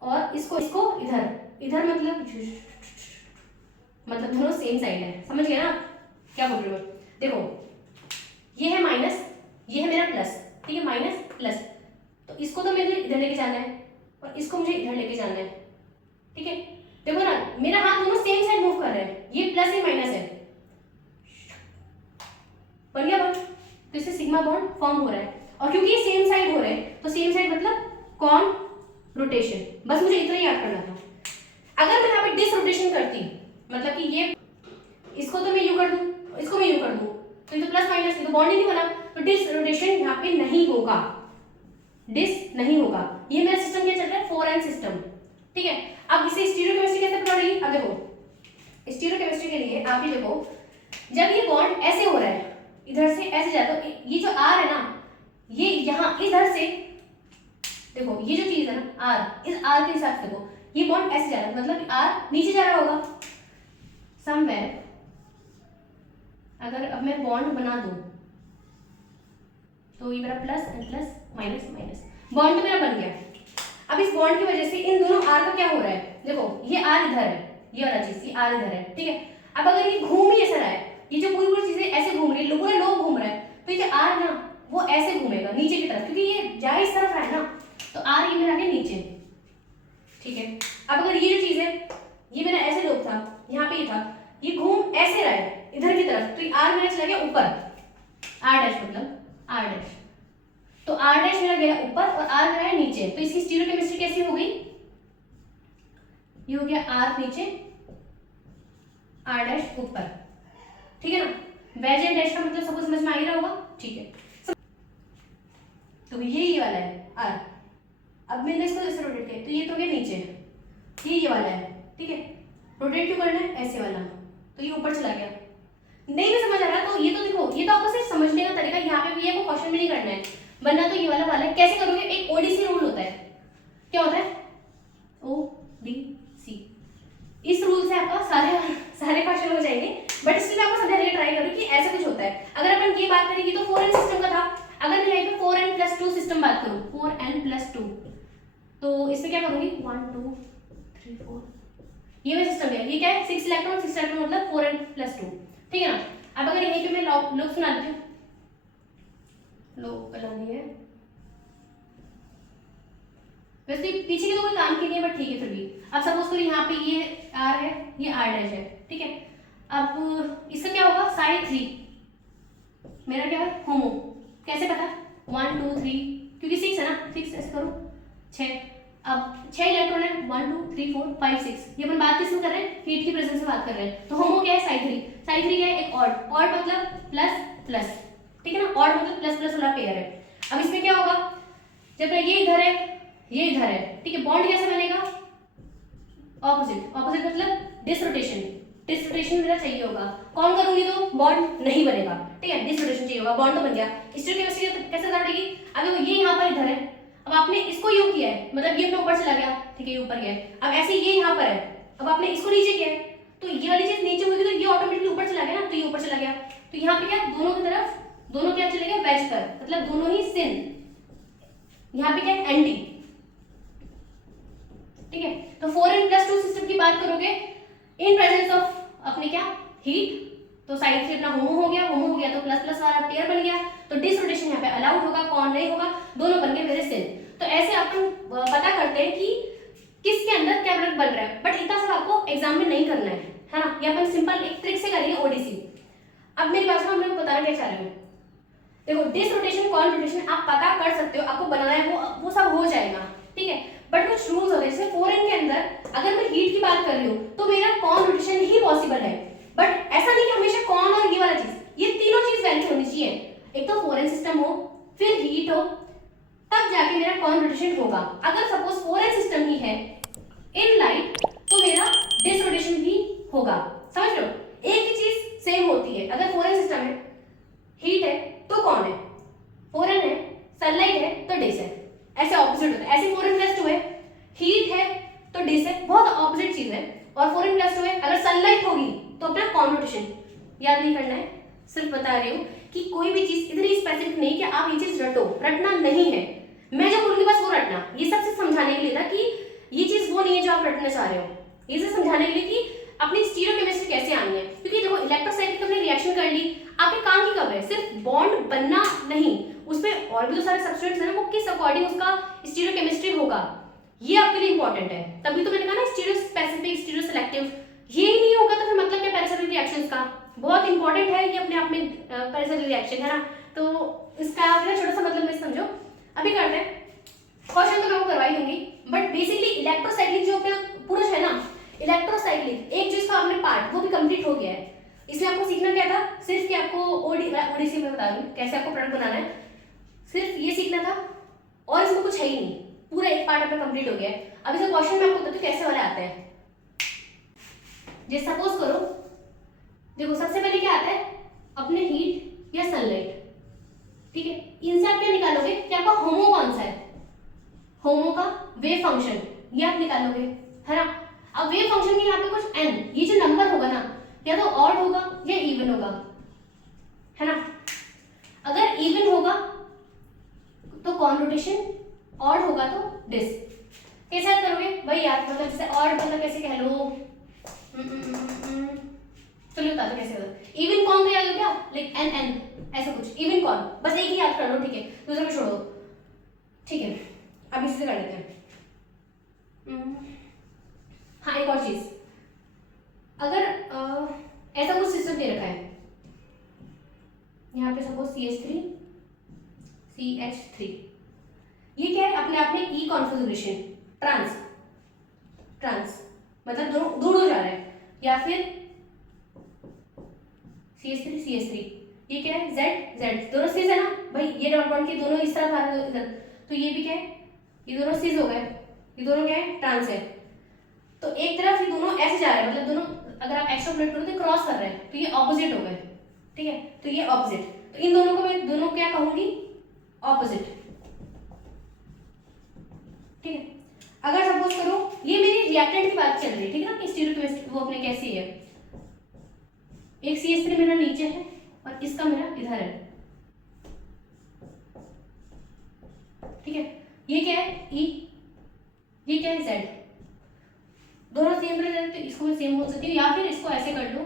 और इसको इधर इधर, मतलब दोनों सेम साइड है, समझ गए ना क्या बोल रही हूँ। देखो ये है माइनस, ये है मेरा प्लस, ठीक है, माइनस प्लस। तो इसको तो मुझे इधर लेके जाना है और इसको मुझे इधर लेके जाना है, ठीक है। देखो ना मेरा हाथ दोनों सेम साइड मूव कर रहे हैं, ये प्लस है माइनस है, बन गया बॉन्ड। तो इससे सिग्मा बॉन्ड फॉर्म हो रहा है, और क्योंकि ये सेम साइड हो रहे हैं, तो सेम साइड मतलब कॉन रोटेशन। बस मुझे इतना ही याद करना था। अगर मैं यहाँ पे डिस रोटेशन करती, मतलब कि ये इसको तो मैं यू कर दूं, इसको मैं यू कर दूं, तो ये तो प्लस माइनस, ये तो बॉन्ड ही नहीं बना, तो डिस रोटेशन यहाँ पे नहीं होगा, डिस नहीं होगा। ये मेरा सिस्टम क्या चल रहा है, 4n सिस्टम, ठीक है। अब इसे स्टीरियोकेमिस्ट्री कैसे पढ़ा रही है, अब देखो स्टीरियोकेमिस्ट्री के लिए आप ये देखो, जब ये बॉन्ड ऐसे हो रहा है, इधर से ऐसे जाता है, तो ये जो आर है ना, ये यहाँ इधर से देखो, ये जो चीज है ना आर, इस आर के हिसाब से देखो, ये बॉन्ड ऐसे जा रहा है, मतलब आर नीचे जा रहा होगा समवेयर। अगर अब मैं बॉन्ड बना दूं, तो ये मेरा plus and plus minus minus, bond तो मेरा बन गया। अब इस बॉन्ड की वजह से इन दोनों आर का क्या हो रहा है, देखो ये आर इधर है, ये वाला चीज, ये आर इधर है, ठीक है। अब अगर ये घूम ही ऐसा रहा है, ये जो पूरी चीजें ऐसे घूम रही है, पूरा लोग घूम रहा है, तो ये जो आर ना वो ऐसे घूमेगा नीचे की तरफ, क्योंकि ये जा इस तरफ है ना, तो आर ये मेरा है नीचे, ठीक है। अब अगर ये जो चीज है, ये मेरा ऐसे लोग था, यहाँ पे ये था, ये घूम ऐसे रहा है इधर की तरफ, तो ये आर मेरा चला गया ऊपर, आर डैश मतलब आर डैश, तो आर डैश मेरा गया ऊपर और आर मेरा है नीचे। तो इसकी स्टीरियोकेमिस्ट्री कैसी हो गई, ये हो गया आर नीचे आर डैश ऊपर, ठीक है ना। वेज एंड डैश का मतलब सबको समझ में आ ही रहा होगा, ठीक है। तो ये वाला है आर। अब मैंने इसको ऐसे रोटेट किया, तो ये तो गया नीचे, ये वाला है, ठीक है। रोटेट क्यों करना है, ऐसे वाला, तो ये ऊपर चला गया। नहीं भी समझ आ रहा, तो ये तो देखो, ये तो आपको सिर्फ समझने का तरीका, यहाँ पे भी है, वो क्वेश्चन भी नहीं करना है, बनना तो ये वाला है। कैसे करोगे, एक ओडीसी रूल होता है, क्या होता है, ओडीसी। इस रूल से आपका सारे क्वेश्चन हो जाएंगे, बट इसलिए मैं आपको समझाने की ट्राई करूँ कि ऐसा कुछ होता है। अगर अपन ये बात करेंगे तो 4n सिस्टम का था, अगर मैं यहाँ पे 4n+2 सिस्टम बात करूँ, 4n+2, तो इसमें क्या करूँगी, 1 2 3 4, ये वाला सिस्टम है, ये क्या है 6 इलेक्ट्रॉन, 6 इलेक्ट्रॉन मतलब 4n+2, ठीक है ना। अब अगर यहीं पे मैं लोग सुना देती हूँ, लोग बनानी है, वैसे पीछे के तो कोई काम की नहीं है, बट ठीक है फिर भी। अब सपोज करो यहाँ पे ये R है, ये R डैश है, ठीक है। अब इसका क्या होगा, साइड 3 मेरा क्या है, होमो। कैसे पता, 1 2 3, क्योंकि 6 है ना, 6 ऐसे करो 6। अब 6 इलेक्ट्रॉन है, 1 2 3 4 5 6। ये अपन बात किसमें कर रहे हैं, हीट की प्रेजेंस में बात कर रहे हैं। तो होमो क्या है, साइड 3। साइड 3 क्या है, एक ऑड। ऑड मतलब प्लस प्लस, ठीक है ना, ऑड मतलब प्लस प्लस वाला पेयर है। अब इसमें क्या होगा, जब ये इधर है ये इधर है, ठीक है, बॉन्ड कैसे बनेगा, ऑपोजिट। ऑपोजिट मतलब डिसरोटेशन। डिसरोटेशन मेरा चाहिए होगा, कौन करूंगी तो बॉन्ड नहीं बनेगा, ठीक है, डिसरोटेशन चाहिए होगा, बॉन्ड तो बन गया। स्टीरियोकेमिस्ट्री कैसे दौड़ेगी, अब देखो ये यहाँ पर इधर है, अब आपने इसको यू किया है, मतलब ये अपने ऊपर चला गया, ठीक है, ये ऊपर गया है। अब ऐसे ये यहाँ पर है, अब आपने इसको नीचे किया है, तो ये वाली चीज नीचे होगी तो ये ऑटोमेटिकली ऊपर चला गया ना, तो ये ऊपर चला गया। तो यहाँ पे क्या, दोनों की तरफ दोनों क्या चले गए, वेज पर, मतलब दोनों ही सिन। यहाँ पे क्या है, एंटी, ठीक है। तो 4n+2 सिस्टम की बात करोगे इन प्रेजेंस ऑफ अपने क्या, हीट, तो साइड 3 अपना होमो हो गया, होमो हो गया तो प्लस प्लस वाला पेयर बन गया, तो डिसरोटेशन यहाँ पे अलाउड होगा, कौन नहीं होगा, दोनों बन गए मेरे सिन। तो ऐसे अपन पता करते हैं कि किसके अंदर क्या प्रोडक्ट बन रहा है, बट इतना सब आपको एग्जाम में नहीं करना है ना, ये अपन सिंपल एक ट्रिक से करेंगे ओडीसी। अब मेरी बात में मैं बताना क्या चाह रही हूँ, देखो डिसरोटेशन कौन रोटेशन आप पता कर सकते हो, आपको बनाना है वो सब हो जाएगा, ठीक है। बट कुछ रूल्स होते हैं, जैसे 4n के अंदर अगर मैं हीट की बात कर रही हूँ तो मेरा कौन रोटेशन ही पॉसिबल है, बट ऐसा नहीं कि हमेशा कौन और ये वाला चीज, ये तीनों चीज वैलिड होनी चाहिए। एक तो 4n सिस्टम हो, फिर हीट हो, तब जाके मेरा कौन रोटेशन होगा। अगर सपोज 4n सिस्टम ही है इन लाइट, तो मेरा डिसरोटेशन भी होगा, समझ लो, एक ही चीज सेम होती है। अगर 4n सिस्टम है, हीट है, तो कौन है, 4n है, सनलाइट है तो डिस है, ऐसे ऑपोजिट होता है। ऐसे 4n+2 है, हीट है तो डिस है, बहुत ऑपोजिट चीज है। और 4n+2 है, अगर सनलाइट होगी तो अपना कौन रोटेशन याद नहीं करना है, सिर्फ बता रही हूँ कि कोई भी चीज इतनी स्पेसिफिक नहीं कि आप ये चीज रटो, रटना नहीं है, मैं जो बोलूंगी बस वो रटना। ये सब सिर्फ समझाने के लिए था कि ये चीज वो नहीं है जो आप रटना चाह रहे हो, ये सिर्फ समझाने के लिए कि अपनी स्टीरियोकेमिस्ट्री कैसे आनी है। क्योंकि देखो इलेक्ट्रोस्टैटिक हमने रिएक्शन कर ली, आपके काम की कब है, सिर्फ बॉन्ड बनना नहीं, उसमें और भी तो सारे सब्सट्रेट्स हैं, वो किस अकॉर्डिंग उसका स्टीरियोकेमिस्ट्री होगा, ये आपके लिए इंपॉर्टेंट है। तभी तो मैंने कहा ना स्टीरियो स्पेसिफिक, स्टीरियो सेलेक्टिव, ये ही नहीं होगा तो फिर मतलब क्या पैरासिटिक रिएक्शंस का, बहुत इंपॉर्टेंट है ये अपने आप में पैरासिटिक रिएक्शन है ना। तो इसका छोटा सा मतलब मैं समझो, अभी करते हैं क्वेश्चन तो मैं वो करवाई दूंगी, बट बेसिकली इलेक्ट्रोसाइक्लिक जो अपना पुरुष है ना, इलेक्ट्रोसाइक्लिक एक चीज का आपने पार्ट वो भी कंप्लीट हो गया है। इसमें आपको सीखना क्या था, सिर्फ कि आपको ओडीसी में बता दूं कैसे आपको प्रोडक्ट बनाना है, सिर्फ ये सीखना था और इसमें कुछ है ही नहीं, पूरा एक पार्ट अपना कंप्लीट हो गया है। अब इसे क्वेश्चन में आपको बताती हूँ कैसे वाले आते हैं। जैसे सपोज करो, देखो सबसे पहले क्या आता है, अपने हीट या सनलाइट, ठीक है, इनसे आप क्या निकालोगे कि आपका होमो कौन सा है, होमो का वेव फंक्शन ये आप निकालोगे, है ना। अब वेव फंक्शन के यहाँ पे कुछ n, ये जो नंबर होगा ना या तो ऑड होगा या इवन होगा, है ना। अगर इवन होगा तो कौन रोटेशन, ऑड होगा तो डिस। कैसे याद करोगे भाई, याद मतलब जैसे ऑड मतलब कैसे कह लो, चलो बता दो कैसे होगा। इवन कौन तो याद हो क्या, लाइक n ऐसा कुछ, इवन कौन बस एक ही याद कर लो, ठीक है, दूसरा को छोड़ दो, ठीक है। अब इसी से कर लेते हैं। हाँ एक और चीज, अगर ऐसा कुछ सिस्टम दे रखा है, यहाँ पे सपोज CH3 CH3, ये क्या है अपने आप में ई कॉन्फ़िगरेशन, ट्रांस मतलब दोनों जा रहे हैं, या फिर CH3 ये क्या है Z दोनों सीज है ना भाई, ये डॉट बॉन्ड के दोनों इस तरफ आ रहे हैं इधर, तो ये भी क्या है, ये दोनों सीज हो गए, ये दोनों क्या है, ट्रांस है। तो एक तरफ ये दोनों ऐसे जा रहे हैं, मतलब दोनों अगर आप एक्स्ट्रापोलेट करो तो क्रॉस कर रहे हैं, तो ये ऑपोजिट हो गए, ठीक है, तो ये ऑपोजिट, तो इन दोनों को मैं दोनों क्या कहूंगी, ऑपोजिट, ठीक है। अगर सपोज करो ये मेरी रिएक्टेंट की बात चल रही है, ठीक है ना, कि स्टीरियोकेमिस्ट्री वो अपने कैसी है, एक CH3 मेरा नीचे है और इसका मेरा इधर है, ठीक है, ये क्या है E, ये क्या है Z, दोनों सेम रह जाते, तो इसको मैं सेम बोल सकती हूँ, या फिर इसको ऐसे कर लो,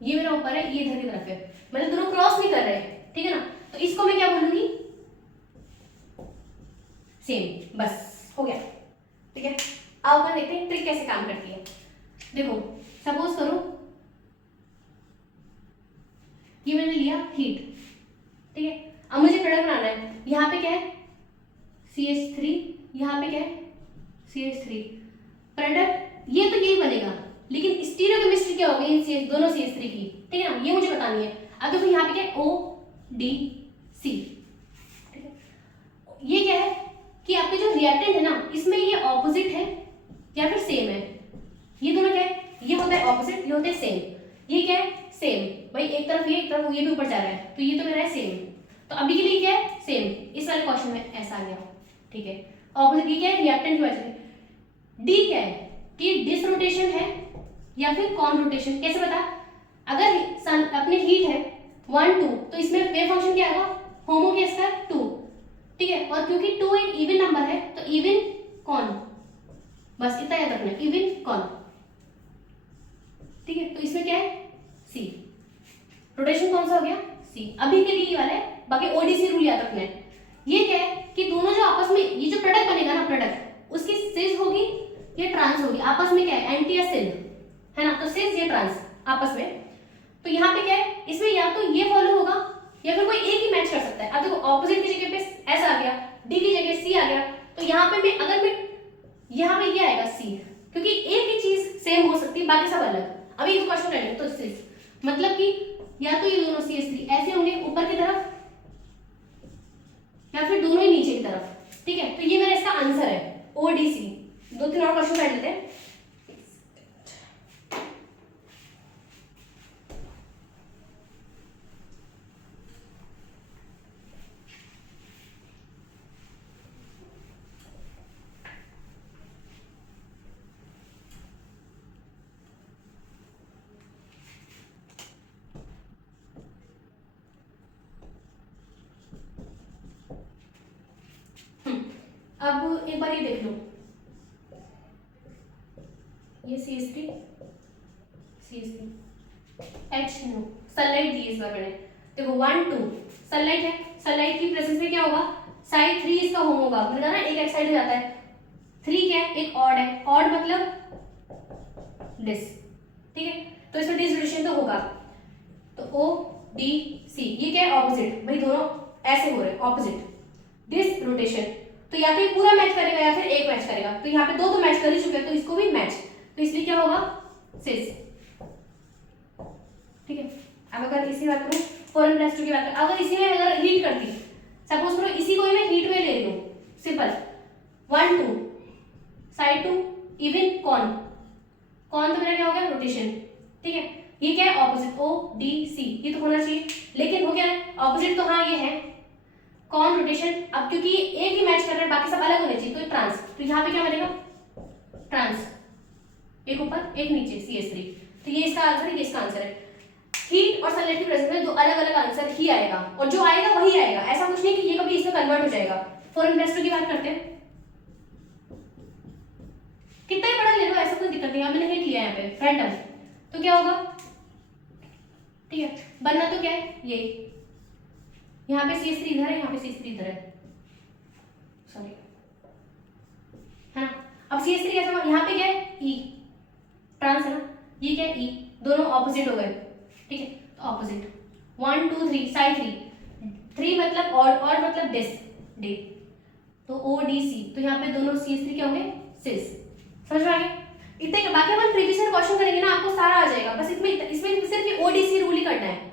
ये मेरा ऊपर है, ये इधर की तरफ है, मतलब दोनों क्रॉस नहीं कर रहे, ठीक है ना, तो इसको मैं क्या बोलूंगी, सेम, बस हो गया, ठीक है। अब अपन देखते हैं ट्रिक कैसे काम करती है। देखो सपोज करो ये मैंने लिया हीट, ठीक है। अब मुझे प्रोडक्ट बनाना है, यहाँ पे क्या है CH3, यहाँ पे क्या है CH3, प्रोडक्ट ये तो यही बनेगा, लेकिन स्टीरियोकेमिस्ट्री क्या होगी इन CH दोनों CH3 की, ठीक है ना, ये मुझे बतानी है। अब देखो यहाँ पे क्या है ODC, ठीक है। ये क्या है कि आपके जो रिएक्टेंट है ना इसमें ये ऑपोजिट है या फिर सेम है, ये दोनों क्या है, ये होता है ऑपोजिट, ये होता है सेम। ये क्या है सेम, भाई एक तरफ ये एक तरफ ये भी ऊपर जा रहा है, तो ये तो मेरा है सेम, तो अभी के लिए क्या है सेम। इस वाले क्वेश्चन में ऐसा आ गया, ठीक है। ऑपोजिट ये क्या है रिएक्टेंट की वजह से। डी क्या है कि डिस रोटेशन है या फिर कॉन रोटेशन। कैसे पता, अगर अपने हीट है 1 2 तो इसमें वेव फंक्शन क्या आएगा होमो केस का 2, ठीक है। और क्योंकि 2 एक इवन नंबर है तो इवन कॉन, बस इतना याद रखना, इवन कॉन, ठीक है। तो इसमें क्या है सी, रोटेशन कौन सा हो गया सी, अभी के लिए ये वाला है। बाकी ओडीसी रूल याद रखना है। ये क्या है कि दोनों जो आपस में ये जो प्रोडक्ट बनेगा ना, प्रोडक्ट उसकी सिस होगी या ट्रांस होगी, आपस में क्या है एंटी या सिल है ना, तो सिस या ट्रांस आपस में। तो यहाँ पे क्या है इसमें या तो ये फॉलो होगा या फिर कोई एक ही मैच कर सकता है। अब देखो ऑपोजिट की जगह पे ऐसा आ गया, डी की जगह सी आ गया, तो यहाँ पे मैं अगर मैं यहाँ पे ये आएगा सी, क्योंकि एक ही चीज सेम हो सकती है बाकी सब अलग। अभी इस क्वेश्चन करेंगे तो सिस मतलब कि या तो ये दोनों CH3 ऐसे होंगे ऊपर की तरफ या फिर दोनों ही नीचे की तरफ, ठीक है। तो ये मेरा इसका आंसर है ODC। 2-3 और क्वेश्चन कर लेते हैं। अब एक बार ये देख लो, ये CH3 H सनलाइट दी इस बार मैंने। देखो 1 2 सनलाइट है, सनलाइट की प्रेजेंस में क्या होगा साइड 3 इसका होम होगा, मैंने कहा ना एक साइड हो जाता है। 3 क्या है एक ऑड है, ऑड मतलब डिस, ठीक है। तो इसमें डिस रोटेशन तो होगा, तो ODC ये क्या है ऑपोजिट, भाई दोनों ऐसे हो रहे हैं ऑपोजिट डिस रोटेशन, तो या तो ये पूरा मैच करेगा या फिर एक मैच करेगा। तो यहाँ पे दो तो मैच कर ही चुके हैं तो इसको भी मैच, तो इसलिए क्या होगा सिस, ठीक है। अब अगर इसी बात करूँ 4n+2 की बात करूँ, अगर इसी में अगर हीट करती, सपोज करो इसी को ही मैं हीट में ले रही हूँ, simple 1 2 side 2 even con, con तो मेरा क्या हो गया रोटेशन, ठीक है। ये क्या है ऑपोजिट ODC, ये तो होना चाहिए, लेकिन हो गया ऑपोजिट, तो हाँ ये है कॉन रोटेशन। अब क्योंकि ये एक ही मैच कर रहा है बाकी सब अलग होने चाहिए, तो ट्रांस, तो यहाँ पे क्या बनेगा ट्रांस, एक ऊपर एक नीचे CH3, तो ये इसका आंसर है, ये इसका आंसर है। हीट और सनलाइट की प्रेजेंस में दो अलग अलग आंसर ही आएगा, और जो आएगा वही आएगा, ऐसा कुछ नहीं कि ये कभी इसमें कन्वर्ट हो जाएगा। 4n+2 की बात करते हैं, कितना ही बड़ा ले लो ऐसा कोई दिक्कत नहीं है, मैंने हिट लिया यहाँ पे रैंडम, तो क्या होगा, ठीक है। बनना तो क्या है ये, यहाँ पे CH3 इधर है, यहाँ पे CH3 इधर है, सॉरी है ना। अब CH3 कैसे होगा, यहाँ पे क्या है E ट्रांस है ना, ये क्या है E, दोनों ऑपोजिट हो गए, ठीक है। तो ऑपोजिट 1 2 3 साइड 3 मतलब और मतलब डिस डी, तो ODC, तो यहाँ पे दोनों CH3 क्या होंगे सिस, समझ में आ गया। इतने बाकी अपन प्रीवियस ईयर क्वेश्चन करेंगे ना आपको सारा आ जाएगा, बस इसमें सिर्फ ODC रूल ही करना है।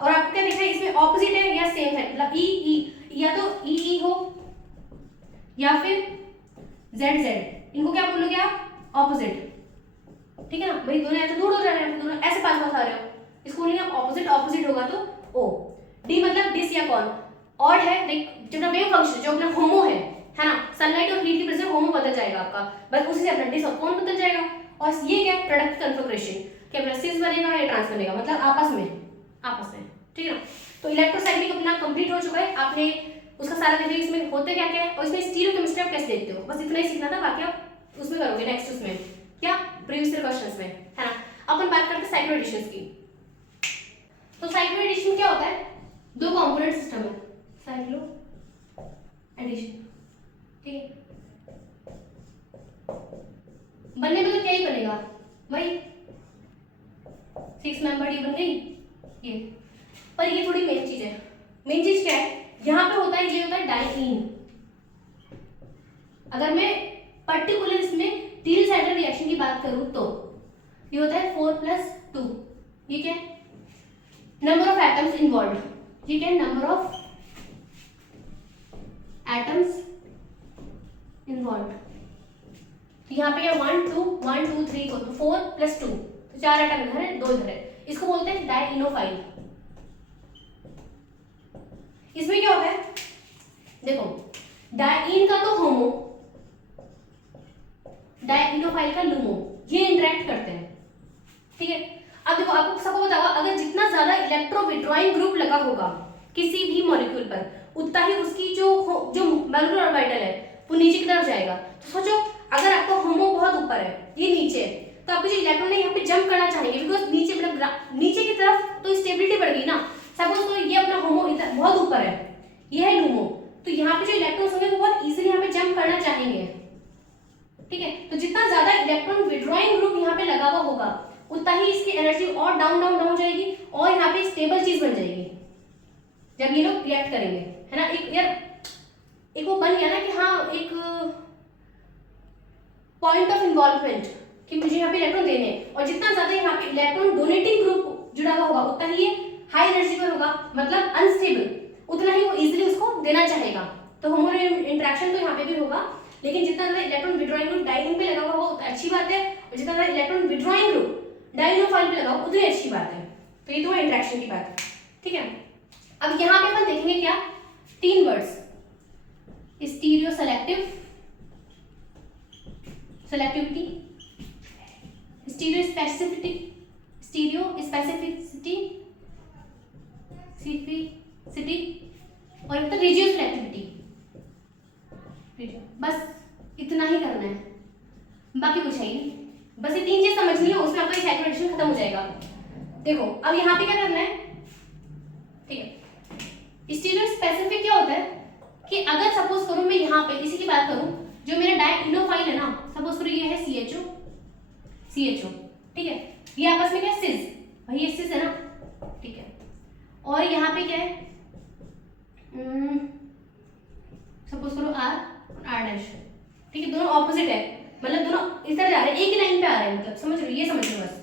और आपको क्या देखना है इसमें ऑपोजिट है या सेम है, मतलब ई या तो ई हो या फिर जेड, इनको क्या बोलोगे आप ऑपोजिट, ठीक है ना। भाई दोनों ऐसे दूर हो जा रहे हैं, दोनों ऐसे पास पास आ रहे हो, इसको बोलेंगे आप ऑपोजिट होगा तो O। डी मतलब डिस या कॉन, ऑड है लाइक जो वेव फंक्शन जो अपना होमो है ना, सनलाइट और हीट की प्रेजेंस होमो बदल जाएगा आपका, बस उसी से अपना डिस और कॉन बदल जाएगा। और ये क्या प्रोडक्ट कन्फिगरेशन, क्या अपना सिस बनेगा या ट्रांस बनेगा, मतलब आपस में, ठीक है ना। तो इलेक्ट्रोस्टैटिक अपना कंप्लीट हो चुका है, आपने उसका सारा देखिए इसमें होते क्या क्या है और इसमें स्टीरियोकेमिस्ट्री आप कैसे देखते हो, बस इतना ही सीखना था। बाकी आप उसमें करोगे नेक्स्ट उसमें क्या प्रीवियस ईयर क्वेश्चंस में, है ना। अपन बात करते हैं साइक्लो एडिशंस की। तो साइक्लो एडिशन क्या होता है, दो कंपोनेंट सिस्टम है साइक्लो एडिशन, ठीक है। बनने में तो क्या ही बनेगा भाई, 6 मेंबर ये बन गई ये। पर ये थोड़ी मेन चीज है। मेन चीज क्या है, यहाँ पे होता है ये होता है डाइईन। अगर मैं पर्टिकुलर इसमें टील साइडर रिएक्शन की बात करूं तो ये होता है 4+2। ये क्या है, नंबर ऑफ एटम्स इन्वॉल्व। ये क्या है, नंबर ऑफ एटम्स इन्वॉल्व। यहाँ पे क्या 1 2 1 2 3 4 तो 4+2 तो 4 एटम इधर है 2 इधर है। इसको बोलते हैं डाइईनोफाइल। इसमें क्या होता है, देखो डाइईन का तो होमो, डाइईनोफाइल का लूमो, ये इंटरेक्ट करते हैं। ठीक है, अब देखो आपको सबको बताओ, अगर जितना ज्यादा इलेक्ट्रो विड्रॉइंग ग्रुप लगा होगा किसी भी मॉलिक्यूल पर, उतना ही उसकी जो मॉलिक्यूलर ऑर्बिटल है वो नीचे की तरफ जाएगा। तो सोचो अगर आपका होमो बहुत ऊपर है, ये नीचे है, तो आपके जो इलेक्ट्रॉन है यहाँ पे जंप करना चाहेंगे, बिकॉज नीचे मतलब नीचे की तरफ तो स्टेबिलिटी बढ़ गई ना। सपोज तो ये अपना होमो इधर बहुत ऊपर है, ये है लूमो, तो यहाँ पे जो इलेक्ट्रॉन्स होंगे वो बहुत इजीली यहाँ पे जंप करना चाहेंगे। ठीक है, तो जितना ज्यादा इलेक्ट्रॉन विड्रॉइंग ग्रुप यहाँ पे लगा हुआ होगा उतना ही इसकी एनर्जी और डाउन डाउन डाउन जाएगी और यहाँ पे स्टेबल चीज बन जाएगी जब ये लोग रिएक्ट करेंगे, है ना। एक यार एक वो बन गया ना कि हाँ एक पॉइंट ऑफ इन्वॉल्वमेंट कि मुझे यहाँ पे इलेक्ट्रॉन देने हैं, और जितना ज्यादा यहाँ पे इलेक्ट्रॉन डोनेटिंग ग्रुप जुड़ा हुआ होगा उतना ही ये हाई एनर्जी पर होगा, मतलब अनस्टेबल, उतना ही वो इजीली उसको देना चाहेगा। तो होमो इंटरेक्शन तो यहाँ पे भी होगा, लेकिन जितना ज्यादा इलेक्ट्रॉन विड्रॉइंग ग्रुप डाइईन पे लगा हुआ हो उतना अच्छी बात है, और जितना ज्यादा इलेक्ट्रॉन विड्रॉइंग ग्रुप डाइईनोफाइल पे लगा हो उतनी अच्छी बात है। तो ये तो है इंटरेक्शन की बात। ठीक है, अब यहाँ पे अपन देखेंगे क्या, 3 words, stereo selectivity, stereo specificity और एक तो रेडियो सेलेक्टिविटी। बस इतना ही करना है, बाकी कुछ है ही नहीं। बस ये 3 चीज समझनी है, उसमें आपका सैचुरेशन खत्म हो जाएगा। देखो अब यहाँ पे क्या करना है, ठीक है। स्टीरियो स्पेसिफिक क्या होता है कि अगर सपोज करूं मैं यहाँ पे इसी की बात करूं, जो मेरा डाइईनोफाइल है ना, सपोज करो ये है CHO, ठीक है, ये आपस में क्या सिस, भाई ये सिस है ना, ठीक है, और यहाँ पे क्या है सपोज करो R और R', ठीक है, दोनों ऑपोजिट है, मतलब दोनों इस तरह जा रहे हैं, एक ही लाइन पे आ रहे हैं, मतलब समझ लो, ये समझ लो बस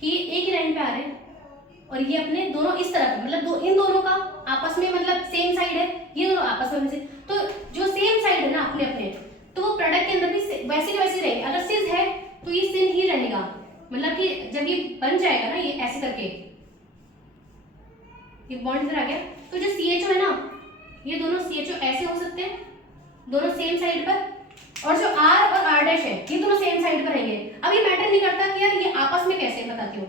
कि एक ही लाइन पे आ रहे हैं, और ये अपने दोनों इस तरफ, मतलब इन दोनों का आपस में मतलब सेम साइड है, ये दोनों आपस में से, तो जो सेम साइड है ना अपने अपने, तो वो प्रोडक्ट के अंदर भी वैसे के वैसे रहेंगे। अगर सिस है तो ये सिन ही रहेगा, मतलब कि जब ये बन जाएगा ना, ये ऐसे करके ये बॉन्ड इधर आ गया, तो जो CHO है ना, ये दोनों CHO ऐसे हो सकते हैं दोनों सेम साइड पर, और जो R और R' है ये दोनों सेम साइड पर रहेंगे। अब ये मैटर नहीं करता कि यार ये आपस में कैसे, बताती हूँ,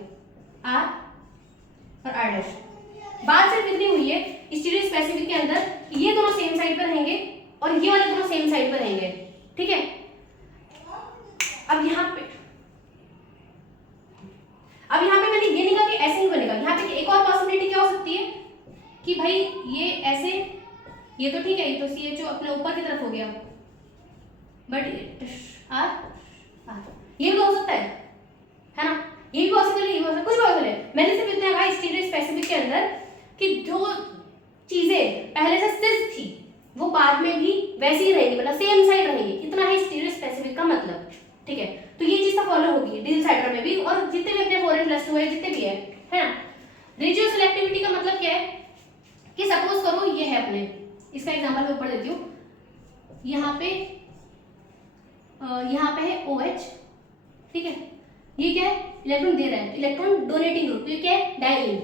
R और R'। बात सिर्फ इतनी हुई है स्टीरियो स्पेसिफिक के अंदर कि ये दोनों सेम साइड पर रहेंगे और ये वाले दोनों सेम साइड पर रहेंगे, ठीक है। अब यहाँ पे मैंने ये नहीं कहा कि ऐसे ही बनेगा, यहाँ पे एक और पॉसिबिलिटी क्या हो सकती है कि भाई ये ऐसे, ये तो ठीक है, ये तो CHO अपने ऊपर की तरफ हो गया, बट R ये भी हो सकता है ना, ये भी पॉसिबल है, ये भी हो सकता है, कुछ भी पॉसिबल है। मैंने सिर्फ इतना कहा स्टीरियो स्पेसिफिक के अंदर कि जो चीजें पहले से सिस थी वो बाद में भी वैसी ही रहेगी, मतलब सेम साइड रहेगी, इतना है स्टीरियो स्पेसिफिक का मतलब, ठीक है। तो ये चीज तो फॉलो होगी डील साइडर में भी, और जितने भी अपने 4n+2 है जितने भी है ना। रेडियो सिलेक्टिविटी का मतलब क्या है कि सपोज करो ये है अपने, इसका एग्जांपल मैं ऊपर देती हूँ, यहाँ पे है OH, ठीक है, ये क्या है, इलेक्ट्रॉन दे रहा है, इलेक्ट्रॉन डोनेटिंग ग्रुप, ये क्या है, डाइईन,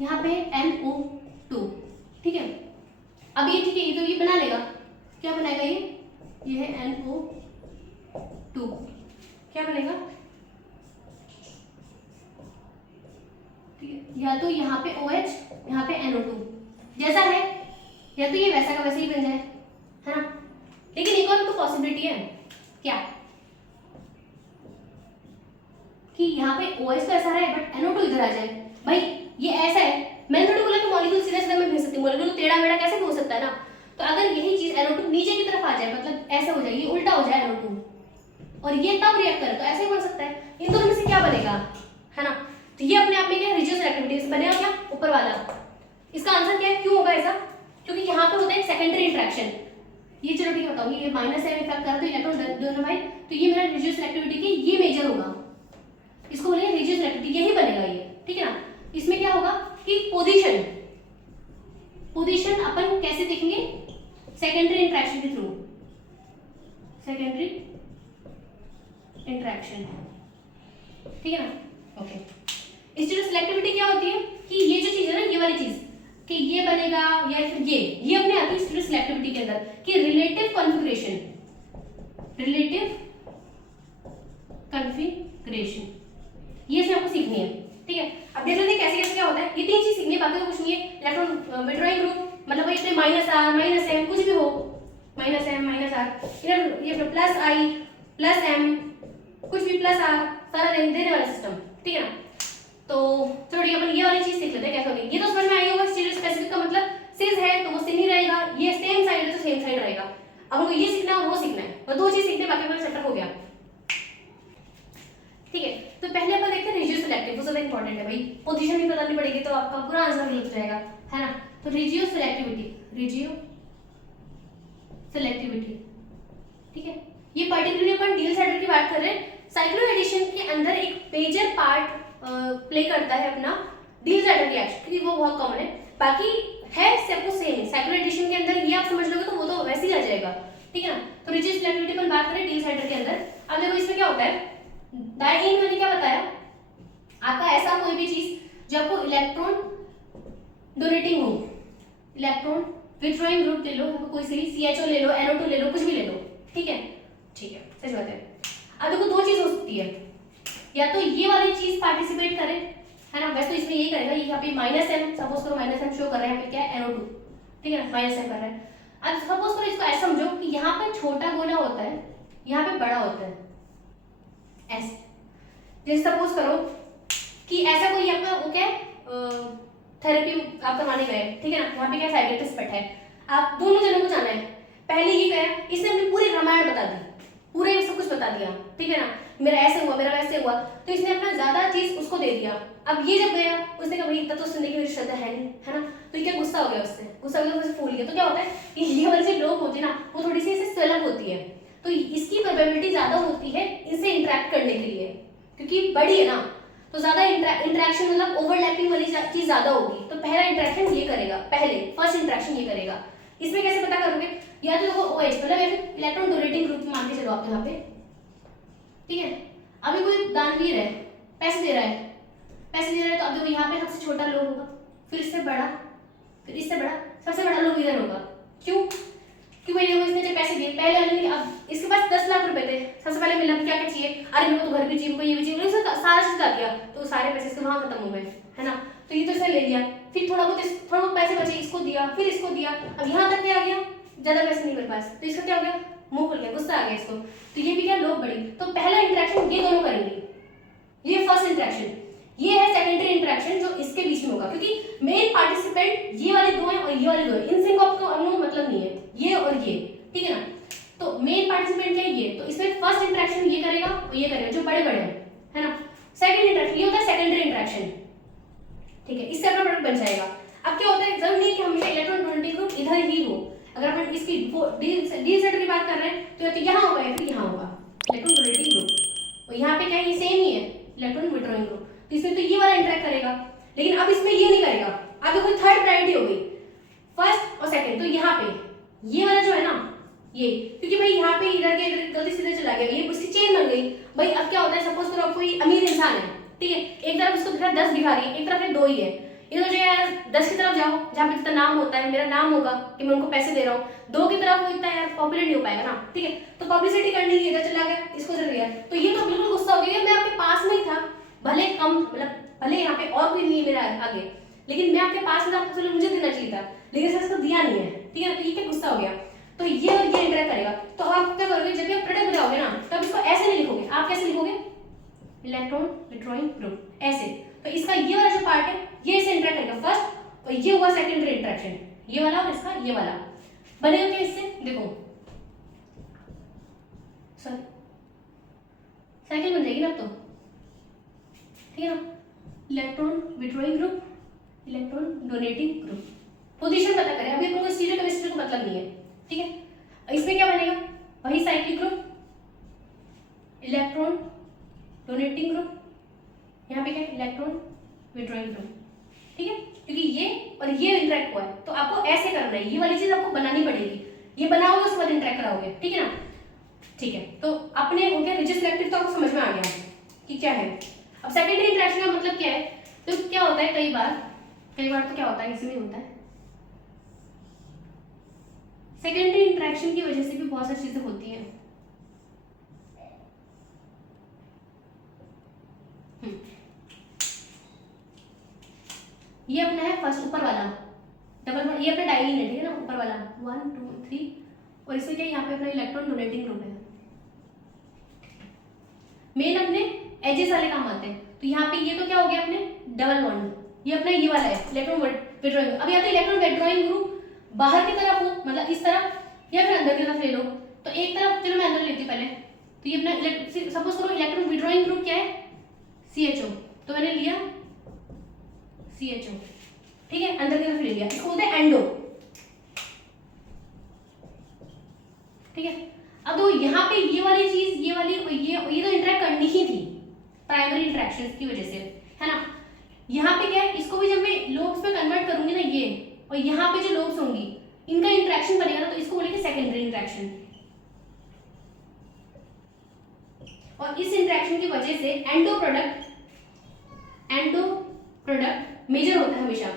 यहाँ पे है NO2, ठीक है। अब ये ठीक है, ये तो ये बना लेगा, क्या बनाएगा ये है NO2, क्या बनेगा, ठीक है, या तो यहाँ पे OH यहाँ पे NO2 जैसा है, या तो ये वैसा का वैसे ही बन जाए, है ना। लेकिन एक और तो पॉसिबिलिटी है क्या कि यहाँ पे OH तो ऐसा है बट NO2 इधर आ जाए। भाई ये ऐसा है, मैंने थोड़ी बोला कि मॉलिक्यूल सीधा सीधा मैं भेज सकती हूँ, मॉलिक्यूल टेढ़ा मेढ़ा कैसे भी हो सकता है ना। तो अगर यही चीज NO2 नीचे की तरफ आ जाए, मतलब ऐसा हो जाए, ये उल्टा हो जाए NO2, और ये तब रिएक्ट करे, तो ऐसे ही बन सकता है। इन दोनों में से क्या बनेगा, है ना। तो ये अपने आप में क्या रिड्यूस रिएक्टिविटी बनेगा, क्या ऊपर वाला। इसका आंसर क्या है, क्यों होगा ऐसा, क्योंकि यहाँ पे होता है सेकेंडरी इंट्रैक्शन। ये चलो ठीक है बताऊंगी, ये माइनस है इफेक्ट करते हैं इलेक्ट्रॉन दोनों भाई, तो ये मेरा रिड्यूस रिएक्टिविटी की ये मेजर होगा, इसको बोलेंगे रिड्यूस रिएक्टिविटी, यही बनेगा ये, ठीक है ना। इसमें क्या होगा कि पोजीशन अपन कैसे देखेंगे, सेकेंडरी इंट्रैक्शन के थ्रू, सेकेंडरी इंट्रैक्शन, ठीक है ना। ओके, इसकी सिलेक्टिविटी क्या होती है कि ये जो चीज है ना, ये वाली चीज कि ये बनेगा या फिर ये अपने आती है सिलेक्टिविटी के अंदर कि रिलेटिव कॉन्फ़िगरेशन, ये से आपको सीखनी है, ठीक है। अब देख लेते हैं कैसे कैसे क्या होता है, ये तीन चीज सीखनी है, बाकी तो कुछ नहीं है। इलेक्ट्रॉन विड्रॉइंग ग्रुप मतलब वही अपने माइनस आर माइनस एम कुछ भी हो, माइनस एम माइनस आर, इधर ये प्लस आई प्लस एम कुछ भी प्लस आर, सारा देने वाला सिस्टम, ठीक है ना। तो चलो ठीक है, अपन ये वाली चीज सीख लेते हैं कैसे होगी। ये तो समझ में आई होगा, स्टीरियो स्पेसिफिक का मतलब सिस है तो वो सिन ही रहेगा, ये सेम साइड है तो सेम साइड रहेगा। अब हमको ये सीखना है और वो सीखना है, और दो चीज सीखने बाकी अपना चैप्टर हो गया, ठीक है। तो पहले अपन देखते हैं रिजियो सिलेक्टिव, वो सबसे इंपॉर्टेंट है भाई, पोजीशन भी बतानी पड़ेगी तो आपका पूरा आंसर मिल जाएगा, है ना। तो रिजियो सिलेक्टिविटी, ठीक है। ये पर्टिकुलरली अपन डील साइडर की बात कर रहे हैं। साइक्लो एडिशन के अंदर एक मेजर पार्ट प्ले करता है अपना डील साइडर रिएक्शन, क्योंकि वो बहुत कॉमन है। बाकी है सबको सेम, साइक्लो एडिशन के अंदर ये आप समझ लोगे तो वो तो वैसे ही आ जाएगा, ठीक है ना। तो रिजियो सिलेक्टिविटी अपन बात करें डील साइडर के अंदर। अब देखो इसमें क्या होता है, डाइइन मैंने क्या बताया आपका, ऐसा कोई भी चीज जो आपको इलेक्ट्रॉन डोनेटिंग हो, इलेक्ट्रॉन विथड्रॉइंग ग्रुप ले लो, कोई सी CHO ले लो, NO2 ले लो, कुछ भी ले लो, ठीक है, सच बात है। अब देखो दो चीज हो सकती है, या तो ये वाली चीज पार्टिसिपेट करे, है ना, वैसे तो इसमें यही करेगा, ये यहाँ पे माइनस एम, सपोज करो माइनस एम शो कर रहा है, यहाँ पे क्या है NO2, ठीक है ना, माइनस एम कर रहा है। अब सपोज करो इसको ऐसा समझो कि यहाँ पर छोटा गोला होता है, यहाँ पे बड़ा होता है, ऐसे। जैसे सपोज करो कि ऐसा कोई आपका वो क्या थेरेपी आप करवाने गए, ठीक है ना, यहाँ पे क्या साइकियाट्रिस्ट बैठा है, आप दोनों जनों को जाना है। पहले ये कहा, इसने अपनी पूरी रामायण बता दी, पूरे सब कुछ बता दिया, ठीक है ना, मेरा ऐसे हुआ मेरा वैसे हुआ, तो इसने अपना ज्यादा चीज उसको दे दिया। अब ये जब गया उसने कहा भाई इतना तो सुनने की मेरी श्रद्धा है नहीं, है ना, तो ये क्या गुस्सा हो गया उससे, गुस्सा हो गया उससे फूल गया। तो क्या होता है कि ये वाली जो लोग होते हैं ना, वो थोड़ी सी ऐसे स्वेल अप होती है, तो इसकी प्रोबेबिलिटी ज्यादा होती है इनसे इंटरेक्ट करने के लिए, क्योंकि बड़ी है ना, तो ज्यादा इंटरेक्शन मतलब ओवरलैपिंग वाली चीज ज्यादा होगी। तो पहला इंटरेक्शन ये करेगा, पहले फर्स्ट इंटरेक्शन ये करेगा। इसमें कैसे पता करोगे, या तो देखो OH मतलब इलेक्ट्रॉन डोनेटिंग ग्रुप मान के चलो आप यहाँ पे, ठीक है। अभी कोई दानवीर है, पैसे दे रहा है, तो अब देखो यहाँ पे सबसे छोटा लोग होगा, फिर इससे बड़ा, फिर इससे बड़ा, सबसे बड़ा लोग इधर होगा। क्यों, क्योंकि देखो इसने जब पैसे दिए पहले वाले ने, अब इसके पास 10 लाख रुपए थे, सबसे पहले मिला क्या क्या चाहिए, अरे मेरे को तो घर भी चाहिए, मेरे को ये भी चाहिए, उसने सारा चीज ला दिया, तो सारे पैसे इसके वहां खत्म हो गए, है ना। तो ये तो इसने ले लिया, फिर थोड़ा बहुत पैसे बचे, इसको दिया, फिर इसको दिया, अब यहाँ तक क्या आ गया, ज्यादा पैसे नहीं मेरे पास, तो इसका क्या हो गया, मुंह खुल गया, गुस्सा आ गया इसको। तो ये भी क्या लोग बड़ी, तो पहला इंटरेक्शन ये दोनों करेंगे, ये फर्स्ट इंटरेक्शन। ये है सेकेंडरी इंटरेक्शन जो इसके बीच में होगा, क्योंकि मेन पार्टिसिपेंट ये वाले दो हैं और ये वाले दो हैं, इनसे आपको मतलब नहीं है, ये और ये, ठीक है ना। तो मेन पार्टिसिपेंट क्या है ये, तो इसमें फर्स्ट इंटरेक्शन ये करेगा और ये करेगा, जो बड़े बड़े हैं, है ना। सेकंड इंटरेक्शन ये होता है सेकेंडरी इंटरेक्शन, ठीक है, इससे अपना प्रोडक्ट बन जाएगा। अब क्या होता है, जरूरी नहीं कि हमेशा इलेक्ट्रॉन डोनेटिंग ग्रुप इधर ही हो, अगर अपन इसकी डी सेट की बात कर रहे हैं तो यहाँ होगा या फिर यहाँ होगा इलेक्ट्रॉन डोनेटिंग ग्रुप, और यहाँ पे क्या है, ये सेम ही है इलेक्ट्रॉन विड्रॉइंग ग्रुप, तो इसमें तो ये वाला इंटरेक्ट करेगा, लेकिन अब इसमें ये नहीं करेगा। अब देखो थर्ड प्रायोरिटी हो गई, फर्स्ट और सेकंड, तो यहाँ पे ये वाला जो है ना, ये क्योंकि भाई यहाँ पे इधर के इधर गलती सीधे चला गया, ये उसकी चेन बन गई। भाई अब क्या होता है, सपोज करो कोई अमीर इंसान है, ठीक है, एक तरफ उसको दिखा 10 दिखा रही है, एक तरफ है 2 ही है, ये तो जो यार 10 की तरफ जाओ जहाँ पे जितना नाम होता है, मेरा नाम होगा कि मैं उनको पैसे दे रहा हूँ, 2 की तरफ वो इतना यार पॉपुलर नहीं हो पाएगा ना, ठीक है, तो पब्लिसिटी करने के लिए इधर चला गया, इसको चल गया, तो ये तो बिल्कुल गुस्सा हो गया, मैं आपके पास में ही था, भले कम मतलब भले यहाँ पे और कोई नहीं है मेरा आगे, लेकिन मैं आपके पास में था, तो मुझे देना चाहिए था, लेकिन सर इसको दिया नहीं है, ठीक है, तो ये क्या गुस्सा हो गया, तो ये और ये इंटरेक्ट करेगा। तो आप क्या करोगे, जब आप प्रोडक्ट बनाओगे ना, तब इसको ऐसे नहीं लिखोगे, आप कैसे लिखोगे, इलेक्ट्रॉन विड्रॉइंग ग्रुप ऐसे, तो इसका ये वाला जो पार्ट है ये इसे इंटरेक्ट करेगा फर्स्ट, और ये हुआ सेकेंडरी इंटरेक्शन, ये वाला और इसका ये वाला बनेगा क्या इससे, देखो सॉरी साइकिल बन जाएगी ना अब तो, ठीक है ना। Electron withdrawing group, electron donating group, position पता करें, अभी अपन को स्टीरियोकेमिस्ट्री को मतलब नहीं है, ठीक है। इसमें क्या बनेगा, वही cyclic group, electron donating group, यहाँ पे क्या है इलेक्ट्रॉन विड्रॉइंग ग्रुप, ठीक है। क्योंकि ये और ये इंटरेक्ट हुआ है तो आपको ऐसे करना है, ये वाली चीज आपको बनानी पड़ेगी, ये बनाओगे उसके बाद इंटरेक्ट कराओगे, ठीक है ना। ठीक है, तो अपने हो गया रिजिड सिलेक्टिव, तो आपको समझ में आ गया कि क्या है। अब सेकेंडरी इंटरेक्शन का मतलब क्या है, तो क्या होता है कई बार तो क्या होता है, इसमें होता है सेकेंडरी इंटरेक्शन की वजह से भी बहुत सारी चीजें होती हैं। ये अपना है फर्स्ट ऊपर वाला डबल बॉन्ड, ये अपना डाइलिन है, ठीक है ना, ऊपर वाला 1 2 3, और इसमें क्या यहाँ पे अपना इलेक्ट्रॉन डोनेटिंग ग्रुप है। मेन अपने एजेस वाले काम आते हैं, तो यहाँ पे ये तो क्या हो गया अपने डबल बॉन्ड, ये अपना ये वाला है इलेक्ट्रॉन विड्रॉइंग। अब यहाँ पे इलेक्ट्रॉन विड्रॉइंग ग्रुप बाहर की तरफ हो, मतलब इस तरफ या फिर अंदर की तरफ ले लो, तो एक तरफ चलो मैं अंदर लेती हूँ पहले, तो ये अपना सपोज करो इलेक्ट्रॉन विड्रॉइंग ग्रुप क्या है CHO, तो मैंने लिया CHO, ठीक है, अंदर की तरफ ले लिया, इसको बोलते हैं एंडो, ठीक है। अब तो यहाँ पे ये वाली चीज, ये वाली ये तो इंटरेक्ट करनी ही थी प्राइमरी इंटरेक्शंस की वजह से, है ना। यहाँ पे क्या है, इसको भी जब मैं लोब्स में कन्वर्ट करूंगी ना, ये और यहाँ पे जो लोब्स होंगी इनका इंटरेक्शन बनेगा ना, तो इसको बोलेंगे सेकेंडरी इंटरेक्शन। और इस इंटरेक्शन की वजह से एंडो प्रोडक्ट मेजर होता है हमेशा,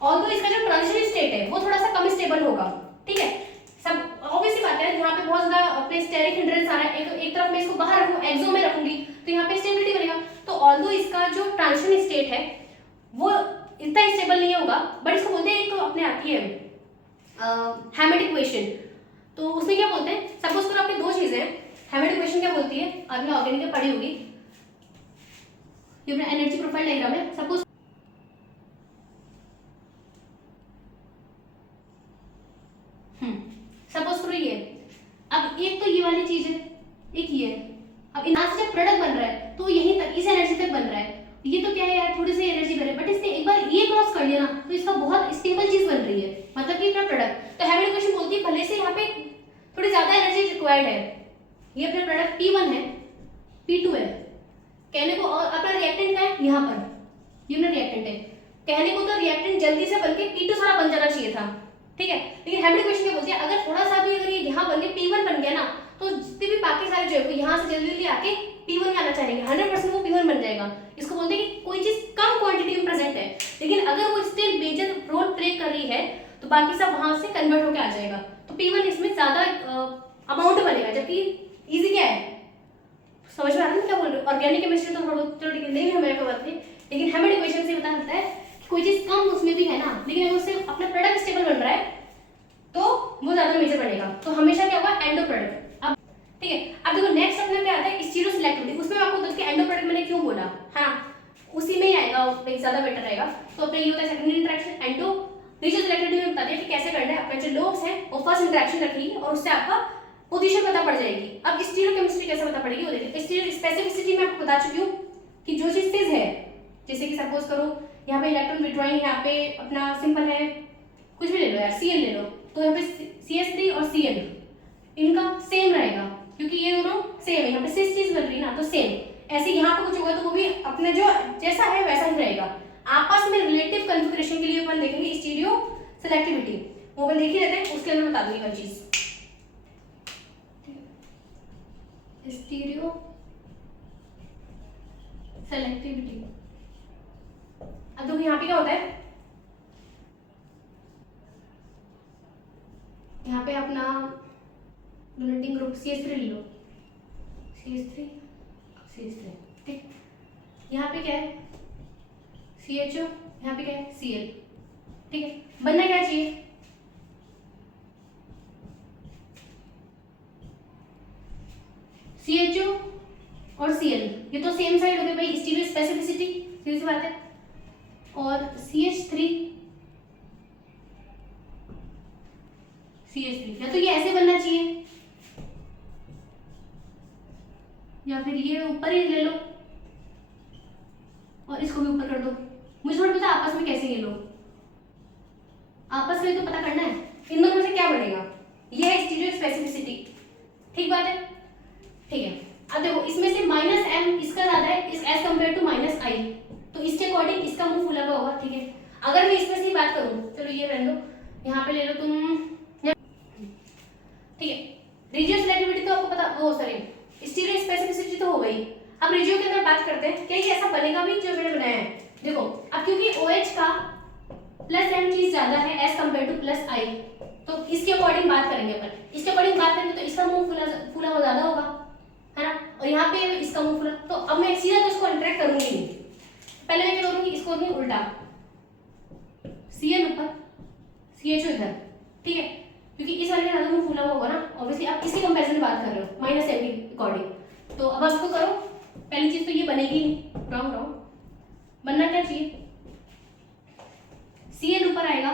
ऑल्दो इसका जो ट्रांजिशन स्टेट है वो थोड़ा सा कम स्टेबल होगा, ठीक है। सब ऑब्वियसली बात है, यहाँ पे बहुत ज्यादा अपने स्टेरिक हिंड्रेंस आ रहा है, एक तरफ मैं इसको बाहर रखूं, एक्सो में रखूंगी, तो यहाँ पे स्टेबिलिटी बनेगा। तो ऑल्दो इसका जो ट्रांजिशन स्टेट है वो इतना स्टेबल नहीं होगा, बट इसको बोलते हैं, एक अपने आती है हैमिट इक्वेशन, तो उसमें क्या बोलते हैं, सपोज करो आपकी दो चीजें हैं, हैमिट इक्वेशन क्या बोलती है, आपने ऑर्गेनिक में पढ़ी होगी, ये अपना एनर्जी प्रोफाइल डायग्राम है। सपोज करो ये, अब एक तो ये वाली चीज है, एक ये है, अब यहाँ से जब प्रोडक्ट बन रहा है तो यहीं तक इस एनर्जी तक बन रहा है, ये तो क्या है यार थोड़ी सी एनर्जी बन रही है, बट इसने एक बार ये क्रॉस कर लिया ना तो इसका बहुत स्टेबल चीज बन रही है, मतलब कि अपना प्रोडक्ट। तो हैमिट इक्वेशन बोलती है भले से यहाँ पे थोड़ी ज्यादा एनर्जी रिक्वायर्ड है, ये अपना प्रोडक्ट P1 है, P2 है कहने को, और अपना रिएक्टेंट का है यहाँ पर, ये अपना रिएक्टेंट है कहने को, तो रिएक्टेंट जल्दी से बन के P2 सारा बन जाना चाहिए था, ठीक है। लेकिन हैमिट इक्वेशन क्या बोलती है, अगर थोड़ा सा भी अगर ये यहाँ बन के P1 बन गया ना, तो जितने भी बाकी सारे जो है वो यहाँ से जल्दी जल्दी आके P1 में आना चाहेंगे, 100% वो P1 बन जाएगा। इसको बोलते हैं कि कोई चीज कम क्वांटिटी में प्रेजेंट है, लेकिन अगर वो स्टिल मेजर रोल प्ले कर रही है तो बाकी सब वहां से कन्वर्ट होकर आ जाएगा, तो P1 इसमें ज्यादा अमाउंट बनेगा, जबकि इजी क्या है, समझ में आ रहा है क्या बोल रहे हो। ऑर्गेनिक केमिस्ट्री तो थोड़ा नहीं है मेरे को बात नहीं, लेकिन हैमिट इक्वेशन से पता चलता है कि कोई चीज कम उसमें भी है ना, लेकिन अगर उससे अपना प्रोडक्ट स्टेबल बन रहा है तो वो ज्यादा मेजर बनेगा, तो हमेशा क्या होगा एंडो प्रोडक्ट। अब ठीक है, अब देखो नेक्स्ट अपना क्या आता है स्टीरियो सिलेक्टिविटी, उसमें मैं आपको बता कि एंडो प्रोडक्ट मैंने क्यों बोला, हाँ उसी में ही आएगा, ज्यादा बेटर रहेगा। तो अपना ये होता है secondary interaction, endo rigid selectivity में बता दिया कि कैसे करना है, अपने जो लोब्स हैं वो फर्स्ट इंटरेक्शन रखेगी और उससे आपका पोजीशन पता पड़ जाएगी। अब स्टीरियो केमिस्ट्री कैसे पता पड़ेगी वो देखिए। स्टीरियो स्पेसिफिसिटी में आपको बता चुकी हूँ कि जो चीज तेज है, जैसे कि सपोज करो यहाँ पे इलेक्ट्रॉन विड्रॉइंग, यहाँ पे अपना सिंपल है कुछ भी ले लो यार, Cl ले लो, तो यहाँ पे CH3 और Cl इनका सेम रहेगा क्योंकि ये दोनों सेम है, यहाँ पे सिस चीज बन रही है ना तो सेम। ऐसे यहाँ पे कुछ होगा तो वो भी अपने जो जैसा है वैसा ही रहेगा। आपस में रिलेटिव कॉन्फ़िगरेशन के लिए अपन देखेंगे स्टीरियो सिलेक्टिविटी, वो अपन देख ही रहते हैं, उसके अंदर बता दूंगी हर चीज। स्टीरियो सेलेक्टिविटी, अब देखो यहाँ पे क्या होता है, यहाँ पे अपना डोनेटिंग ग्रुप CH3 ले लो, CH3 ठीक, यहाँ पे क्या है CHO, यहाँ पे क्या है Cl, ठीक है। बनना क्या चाहिए, CHO और Cl, ये तो सेम साइड हो गई भाई, स्टीरियो स्पेसिफिसिटी सीधी सी बात है, और CH3 या तो ये ऐसे बनना चाहिए या फिर ये ऊपर ही ले लो और इसको भी ऊपर कर दो। मुझे थोड़ा पता आपस में कैसे ये लो, आपस में तो पता करना है इन दोनों में से क्या बनेगा। ये है स्टीरियो स्पेसिफिसिटी, ठीक बात है, ठीक है। अब देखो इसमें से माइनस एम इसका ज्यादा है इस एज कम्पेयर टू माइनस आई, तो इसके अकॉर्डिंग इसका मुंह फुला हुआ होगा, ठीक है। अगर मैं इसमें से बात करूं, चलो ये रहने दो, यहाँ पे ले लो तुम, ठीक है। रिजियो सिलेक्टिविटी तो आपको पता, वो सॉरी स्टीरियो स्पेसिफिसिटी तो हो गई। अब रिजियो के अंदर बात करते हैं, क्या ये ऐसा बनेगा भी जो मैंने बनाया है। देखो अब क्योंकि OH का प्लस एम चीज ज्यादा है एज कम्पेयर टू प्लस आई, तो इसके अकॉर्डिंग बात करेंगे अपन। इसके अकॉर्डिंग बात करेंगे तो इसका मुंह फुला हुआ ज्यादा होगा, है ना, और यहाँ पे इसका मुंह फुला। तो अब मैं सीधा तो इसको इंटरेक्ट करूंगी नहीं, पहले मैं क्या करूंगी, इसको नहीं उल्टा, Cl ऊपर CHO इधर, ठीक है, क्योंकि इस वाले का ज्यादा मुंह फुला हुआ होगा ना ऑब्वियसली। आप इसके कंपैरिजन में बात कर रहे हो माइनस एम के अकॉर्डिंग। तो अब आप इसको करो, पहली चीज तो ये बनेगी नहीं, रॉन्ग रॉन्ग, बनना क्या चाहिए, Cl ऊपर आएगा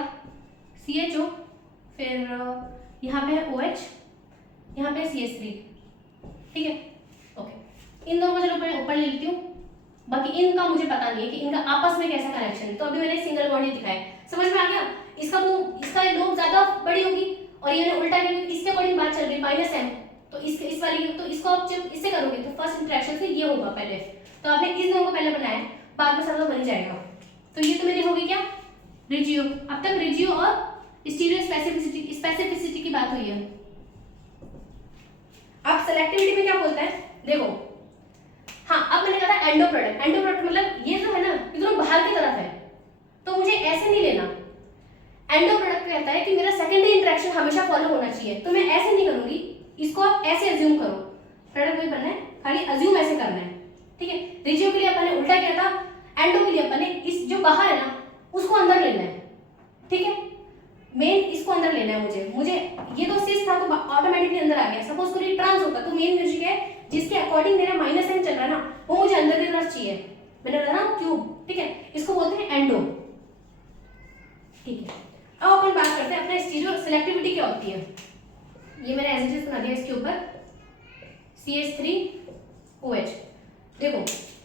CHO, फिर यहाँ पे है OH, यहाँ पे CH3, ठीक है, ओके। इन दोनों को चलो ऊपर ले लेती हूँ, बाकी इनका मुझे पता नहीं है कि इनका आपस में कैसा कनेक्शन है। तो अभी मैंने सिंगल बॉन्ड दिखाया, समझ में आ गया। इसका मुंह, इसका लोब ज्यादा बड़ी होगी और ये उल्टा नहीं, इसके अकॉर्डिंग बात चल रही माइनस एम, तो इस वाली, तो इसको आप जब इससे करोगे तो फर्स्ट इंटरेक्शन से ये होगा पहले, तो आपने इस दोनों को पहले बनाया, बाद में सब बन जाएगा। तो ये तो मेरी होगी क्या, रिजियो। अब तक रिजियो और स्टीरियो स्पेसिफिसिटी की बात हुई है। अब सेलेक्टिविटी में क्या बोलता है, देखो, हाँ अब मैंने कहा था एंडो प्रोडक्ट। एंडो प्रोडक्ट मतलब ये जो है ना, ये दोनों बाहर की तरफ है, तो मुझे ऐसे नहीं लेना। एंडो प्रोडक्ट कहता है कि मेरा सेकेंडरी इंटरेक्शन हमेशा फॉलो होना चाहिए, तो मैं ऐसे नहीं करूंगी, इसको आप ऐसे अज्यूम करो, प्रोडक्ट वही बनना है, खाली अज्यूम ऐसे करना है, ठीक है। रिजियो के लिए अपन ने उल्टा किया था, एंडो के लिए अपन ने इस जो बाहर है ना उसको अंदर लेना है, ठीक है, मेन इसको अंदर लेना है। मुझे ये तो सिस था तो ऑटोमेटिकली अंदर आ गया। सपोज करिए ट्रांस होता तो मेन म्यूजिक है जिसके अकॉर्डिंग मेरा माइनस एम चल रहा है ना, वो मुझे अंदर की तरफ चाहिए, मैंने बोला ना क्यूब, ठीक है, इसको बोलते हैं एंडो, ठीक है। अब अपन बात करते हैं अपना स्टीरियो सिलेक्टिविटी क्या होती है। ये मैंने एज इट इज बना दिया इसके ऊपर CH3OH। देखो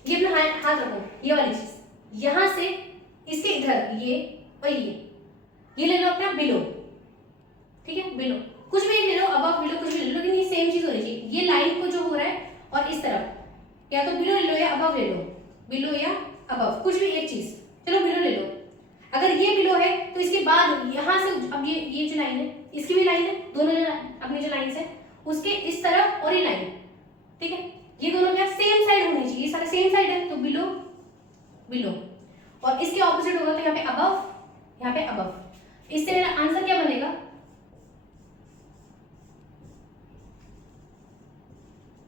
ये अपना हाथ रखो, ये वाली चीज यहां से इसके इधर ये और ये ले लो अपना बिलो, ठीक है, बिलो कुछ भी ले लो, अबव बिलो कुछ भी ले लो, लेकिन ये सेम चीज होनी चाहिए। ये लाइन को जो हो रहा है और इस तरफ या तो बिलो ले लो या अबव ले लो, बिलो या अबव कुछ भी एक चीज, चलो बिलो ले लो। अगर ये बिलो है तो इसके बाद यहां से अब ये जो लाइन है इसकी भी लाइन है, दोनों जो अपनी जो लाइन है उसके इस तरफ और ये लाइन, ठीक है, ये दोनों क्या सेम साइड होनी चाहिए, सारे सेम साइड है, तो बिलो बिलो, और इसके ऑपोजिट होगा तो यहाँ पे अबव, यहाँ पे अबव। इससे मेरा आंसर क्या बनेगा,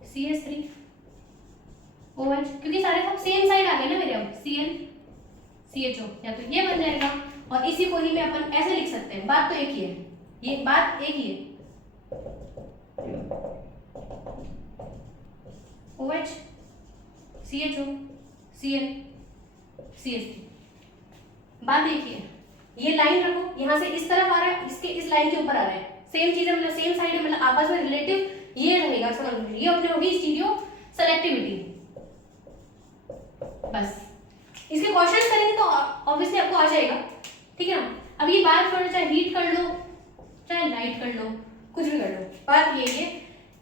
CH3OH, क्योंकि सारे सब सेम साइड आ गए ना मेरे, अब Cl CHO, या तो ये बन जाएगा और इसी को ही में अपन ऐसे लिख सकते हैं, बात तो एक ही है, ये बात एक ही है, OH CHO Cl CH3, बात एक ही है। ये लाइन रखो, यहां से इस तरफ आ रहा है, इसके इस लाइन के ऊपर आ रहा है, सेम चीज है, मतलब सेम साइड है, मतलब आपस में रिलेटिव ये रहेगा, समझ लीजिए। ये अपने होगी स्टीरियो सेलेक्टिविटी। बस इसके क्वेश्चंस करेंगे तो ऑब्वियसली आपको आ जाएगा, ठीक है ना। अब ये बात करो, चाहे हीट कर लो चाहे लाइट कर लो, कुछ भी कर लो, बात ये है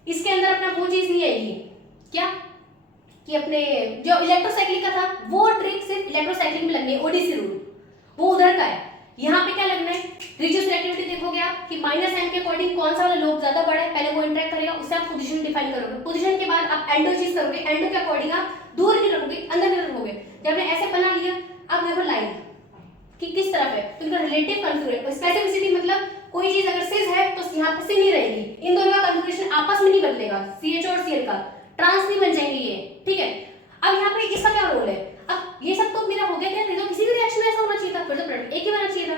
इसके अंदर अपना वो चीज नहीं आएगी, क्या कि अपने जो इलेक्ट्रोसाइक्लिक का था वो ट्रिक सिर्फ इलेक्ट्रोसाइक्लिक में लगनी है, ओडीसी रूल वो उधर का है। यहाँ पे क्या लगना है, रिजियो सिलेक्टिविटी देखोगे आप कि माइनस एम के अकॉर्डिंग कौन सा वाला लोब ज्यादा बड़ा है, पहले वो इंटरेक्ट करेगा, उससे आप पोजीशन डिफाइन करोगे, पोजीशन के बाद आप एंडो चीज करोगे, एंडो के अकॉर्डिंग आप दूर नहीं रखोगे, अंदर नहीं रखोगे। जब मैं ऐसे बना लिया, अब देखो लाइन कि किस तरफ है, तो इनका रिलेटिव कॉन्फिगरेशन, स्पेसिफिसिटी मतलब कोई चीज अगर सिस है तो यहाँ पे सिस नहीं रहेगी, इन दोनों का कॉन्फिगरेशन आपस में नहीं बदलेगा, CH और Cl का ट्रांस नहीं बन जाएंगे ये, ठीक है। अब यहाँ पे इसका क्या रोल है, अब ये सब तो मेरा हो गया क्या, तो किसी भी रिएक्शन में ऐसा होना चाहिए था, फिर तो प्रोडक्ट एक ही बनना चाहिए था।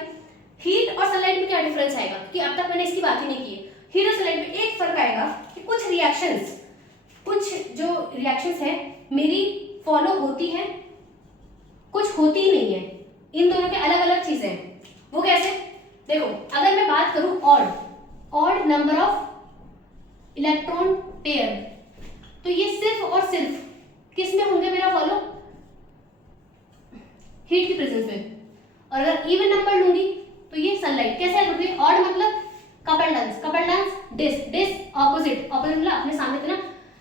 हीट और सनलाइट में क्या डिफरेंस आएगा, कि अब तक मैंने इसकी बात ही नहीं की। हीट और सनलाइट में एक फर्क आएगा कि कुछ रिएक्शंस, कुछ जो रिएक्शंस है मेरी फॉलो होती है, कुछ होती ही नहीं है, इन दोनों के अलग अलग चीजें हैं। वो कैसे, देखो अगर मैं बात करूं odd number of electron pair, तो ये सिर्फ और सिर्फ किस में होंगे मेरा फॉलो, हीट की प्रेजेंस में। और अगर इवन नंबर लूंगी तो ये सनलाइट कैसे होगी, ऑड मतलब कपल डांस डिस ऑपोजिट मतलब अपने सामने थे ना।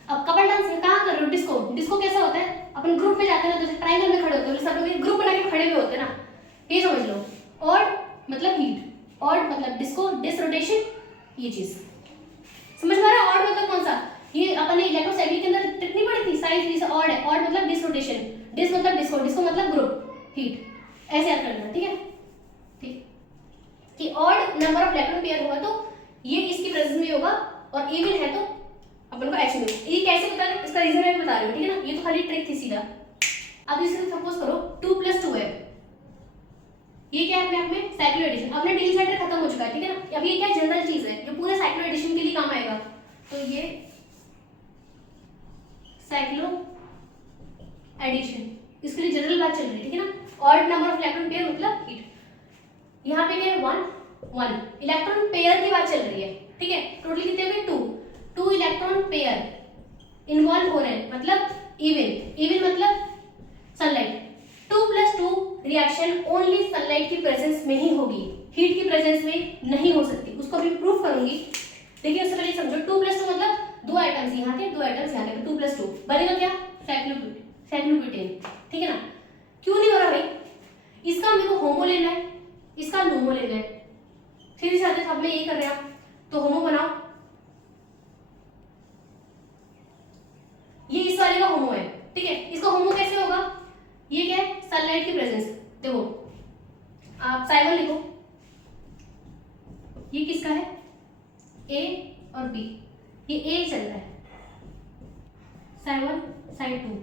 अब कपल डांस कहाँ कर रहे हो, डिस्को कैसा होता है, अपन ग्रुप में जाते हैं ना, जैसे ट्रायंगल में खड़े होते हैं, सब लोग ग्रुप बना के खड़े हुए होते हैं ना, ये समझ लो। ऑड मतलब हीट, ऑड मतलब डिस्को, डिस रोटेशन, ये चीज समझ में आ रहा है। ऑड मतलब कौन सा, ये अपन ने इलेक्ट्रोस्टैटिक के अंदर कितनी पढ़ी थी साइंस, जैसे ऑड है, ऑड मतलब डिस रोटेशन, डिस मतलब डिस्को, डिस्को मतलब ग्रुप, हीट, ऐसे याद करना, ठीक है। ठीक कि odd number of electron pair होगा तो ये इसकी प्रेजेंस में होगा, और इवन है तो अपन को H में। ये कैसे बता रहे, इसका रीजन मैं बता रही हूँ, ठीक है ना, ये तो खाली ट्रिक थी सीधा। अब इसे सपोज करो 2 + 2 है, ये क्या है अपने आप में साइक्लो एडिशन, अपने डी सेंटर खत्म हो चुका है, ठीक है ना। अब ये क्या जनरल चीज है जो पूरे साइक्लो एडिशन के लिए काम आएगा, तो ये साइक्लो एडिशन इसके लिए जनरल बात चल रही है, ठीक है ना। Odd number of electron pair मतलब हीट, यहाँ पे क्या है 1 इलेक्ट्रॉन पेयर की बात चल रही है, ठीक है। टोटल कितने हुए 2 इलेक्ट्रॉन पेयर इन्वॉल्व हो रहे हैं, मतलब इवन मतलब सनलाइट। 2 + 2 रिएक्शन ओनली सनलाइट की प्रेजेंस में ही होगी, हीट की प्रेजेंस में नहीं हो सकती, उसको अभी प्रूफ करूंगी। देखिए उससे पहले समझो 2 + 2 मतलब 2 आइटम्स यहाँ के, 2 आइटम्स यहाँ के, 2 + 2 बनेगा क्या, साइक्लोब्यूटेन, ठीक है ना। क्यों नहीं हो रहा भाई, इसका मेरे को होमो लेना है, इसका लूमो लेना है, सीधे साधे सब में यही कर रहे हैं आप, तो होमो बनाओ, ये इस वाले का होमो है, ठीक है। इसका होमो कैसे होगा, ये क्या है सनलाइट की प्रेजेंस, देखो आप साइवन लिखो, ये किसका है A और B, ये A चल रहा है, साइवन साइड 2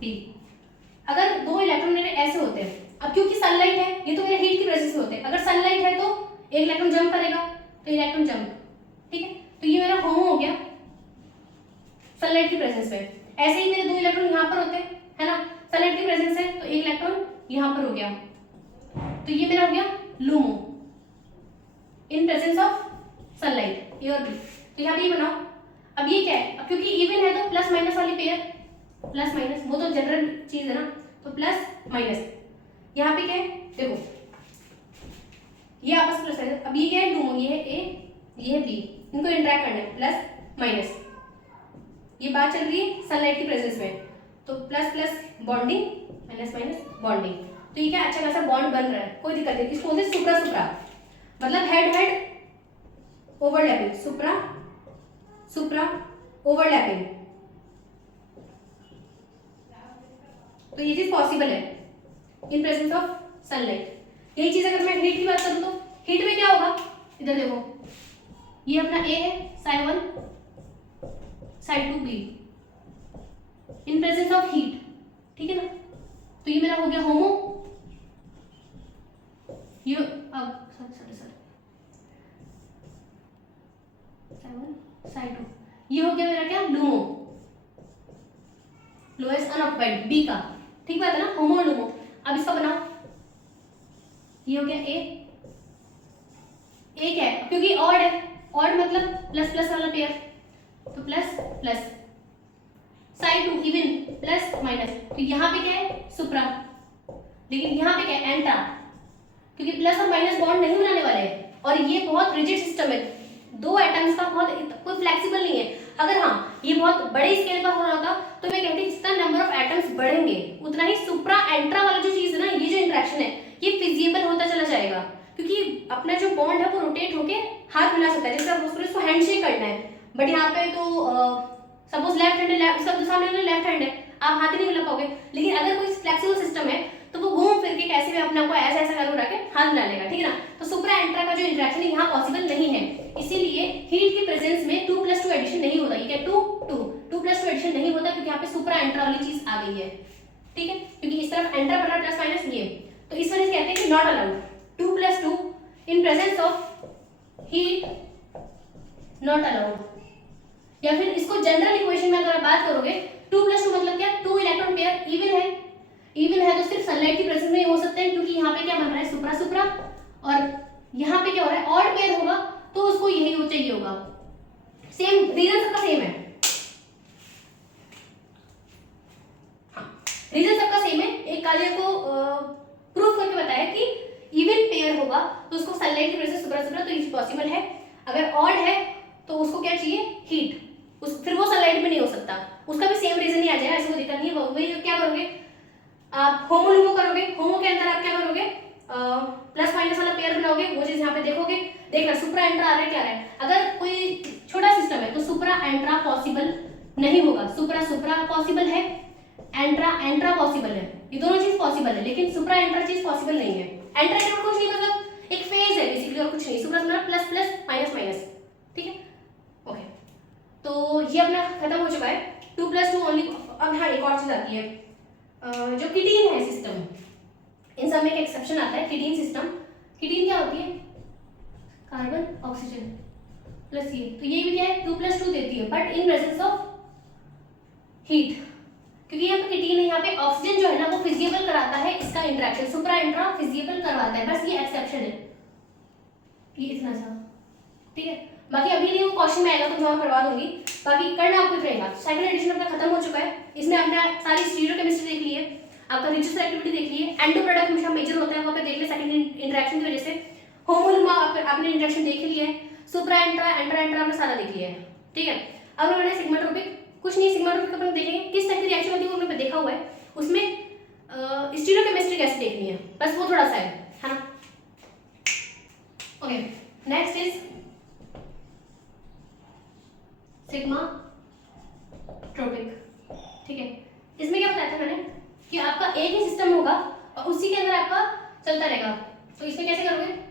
B। अगर 2 इलेक्ट्रॉन मेरे ऐसे होते हैं, अब क्योंकि सनलाइट है ये तो मेरे हीट की प्रेजेंस में होते हैं, अगर सनलाइट है तो एक इलेक्ट्रॉन जंप करेगा, तो इलेक्ट्रॉन जंप, ठीक है। तो ये मेरा होमो हो गया सनलाइट की प्रेजेंस में। ऐसे ही मेरे 2 इलेक्ट्रॉन यहाँ पर होते हैं, है ना, सनलाइट की प्रेजेंस है तो एक इलेक्ट्रॉन यहाँ पर हो गया, तो ये मेरा हो गया LUMO in presence of sunlight, A और बी। तो यहाँ पे ये बनाओ। अब ये क्या है, अब क्योंकि इवन है तो प्लस माइनस वाली पेयर, प्लस माइनस वो तो जनरल चीज है ना, तो प्लस माइनस। यहाँ पे क्या है देखो, ये आपस में प्लस है, अब ये क्या है लूमो, ये है ए ये है बी, इनको इंटरेक्ट करना है, प्लस माइनस, ये बात चल रही है सनलाइट की प्रेजेंस में, तो plus plus bonding, minus minus bonding. तो ये क्या अच्छा खासा बॉन्ड बन रहा है, कोई दिक्कत नहीं। इसको बोलते हैं सुप्रा सुप्रा, मतलब हेड ओवरलैपिंग, सुप्रा सुप्रा ओवरलैपिंग। तो ये चीज पॉसिबल है इन प्रेजेंस ऑफ सनलाइट। यही चीज अगर मैं हीट की बात करूं तो हीट में क्या होगा, इधर देखो ये अपना A है, side 1 side 2 B in presence of heat, ठीक है ना। तो ये मेरा हो गया होमो, ये अब साइड 2, ये हो गया मेरा क्या लूमो, लोएस्ट अनऑक्युपाइड बी का, ठीक बात है ना, होमो लूमो। अब इसका बनाओ, ये हो गया ए क्या है क्योंकि ऑड है, ऑड मतलब प्लस प्लस वाला पेयर, तो plus plus, side 2 even plus minus, तो यहाँ पे क्या है सुप्रा, लेकिन यहाँ पे क्या है एंट्रा, क्योंकि प्लस और माइनस बॉन्ड नहीं बनाने वाले हैं, और ये बहुत रिजिड सिस्टम है, 2 एटम्स का बहुत कोई फ्लेक्सिबल नहीं है। अगर हाँ ये बहुत बड़े स्केल पर हो रहा था तो मैं कहती जितना नंबर ऑफ एटम्स बढ़ेंगे उतना ही सुप्रा एंट्रा वाला जो चीज है ना, ये जो इंटरेक्शन है ये फिजिबल होता चला जाएगा, क्योंकि अपना जो बॉन्ड है वो रोटेट होके हाथ मिला सकता है, जैसे आप उसको हैंडशेक करना है, बट यहाँ पे तो सपोज लेफ्ट हैंड है, इसका सामने लेफ्ट हैंड है, आप हाथ ही नहीं मिला पाओगे। लेकिन अगर कोई फ्लेक्सिबल सिस्टम है तो वो घूम फिर के कैसे भी अपने आप को ऐसा ऐसा करूँ रखे हाथ मिला लेगा, ठीक है ना। तो सुप्रा एंट्रा का जो इंटरेक्शन है यहाँ पॉसिबल नहीं है, इसीलिए हीट की प्रेजेंस में 2 + 2 एडिशन नहीं होता। ये क्या 2 + 2 एडिशन नहीं होता क्योंकि यहाँ पे सुप्रा एंट्रा वाली चीज आ गई है, ठीक है, क्योंकि इस तरफ एंट्रा पड़ रहा प्लस माइनस ये, तो इस वजह से कहते हैं कि not allowed 2 + 2 in presence of heat not allowed. या फिर इसको जनरल इक्वेशन में अगर आप बात करोगे 2 + 2 मतलब क्या, 2 इलेक्ट्रॉन पेयर इवन है तो सिर्फ सनलाइट की प्रेजेंस में हो सकते हैं, क्योंकि यहाँ पे क्या बन रहा है सुप्रा सुप्रा, और यहाँ पे क्या हो रहा है ऑड पेयर होगा तो उसको यही चाहिए होगा, सेम रीजन सबका सेम है। रीजन सबका सेम है। एक कार्य को प्रूव करके बताया कि इवन पेयर होगा तो उसको सनलाइट की वजह से सुपरा सुपरा, तो ये पॉसिबल है। अगर ऑड है तो उसको क्या चाहिए, हीट, फिर वो सनलाइट में नहीं हो सकता, उसका भी सेम रीजन ही आ जाएगा, ऐसे कोई दिक्कत नहीं है। वही क्या करोगे आप, होमो लूमो करोगे, होमो के अंदर आप क्या करोगे, प्लस माइनस वाला पेयर बनाओगे, वो चीज यहाँ पे देखोगे, देखना सुपरा एंट्रा आ रहा है क्या आ रहा है। अगर कोई छोटा सिस्टम है तो सुपरा एंट्रा पॉसिबल नहीं होगा, सुपरा सुपरा पॉसिबल है, एंट्रा एंट्रा पॉसिबल है, ये दोनों चीज पॉसिबल है, लेकिन सुपरा एंट्रा चीज पॉसिबल नहीं है। एंट्रा एंट्रा कुछ नहीं, मतलब एक फेज है बेसिकली और कुछ नहीं। सुपरा मतलब प्लस प्लस माइनस माइनस, ठीक है, ओके। तो ये अपना खत्म हो चुका है 2 + 2 ओनली। अब हाँ एक और चीज आती है, जो कीटीन है सिस्टम, इन सब में एक एक्सेप्शन आता है, कीटीन सिस्टम। कीटीन क्या होती है, कार्बन ऑक्सीजन प्लस ये, तो ये भी क्या है 2 + 2 देती है, but in presence of heat, क्योंकि यहाँ पे कीटीन है, यहाँ पे ऑक्सीजन जो है ना वो फिजिबल कराता है इसका इंटरेक्शन, सुपरा एंट्रा फिजिबल करवाता है, बस ये एक्सेप्शन है, ये इतना सा, ठीक है। बाकी अभी नहीं, वो क्वेश्चन में आएगा तो मैं करवा दूंगी, बाकी करना आपको रहेगा। सेकंड एडिशन अपना खत्म हो चुका है, इसमें आपने सारी स्टीरियोकेमिस्ट्री देख ली है, आपका रिजिस्टर एक्टिविटी देख ली है, एंडो प्रोडक्ट हमेशा मेजर होता है, वहां पे देख ले सेकंड इंटरेक्शन की वजह से, होमोलुमा आपने इंटरेक्शन देख लिया है, सुपरा एंट्रा एंट्रा एंट्रा आपने सारा देख लिया है, ठीक है। अब हमने सिग्माट्रोपिक, कुछ नहीं, सिग्माट्रोपिक अपन देखेंगे किस तरह की रिएक्शन होती है, वो हमने देखा हुआ है, उसमें स्टीरियोकेमिस्ट्री कैसे देखनी है, बस वो थोड़ा सा है ना। Okay, next is sigma trophic, ठीक है। इसमें क्या बताया था मैंने कि आपका एक ही सिस्टम होगा और उसी के अंदर आपका चलता रहेगा, तो इसमें कैसे करोगे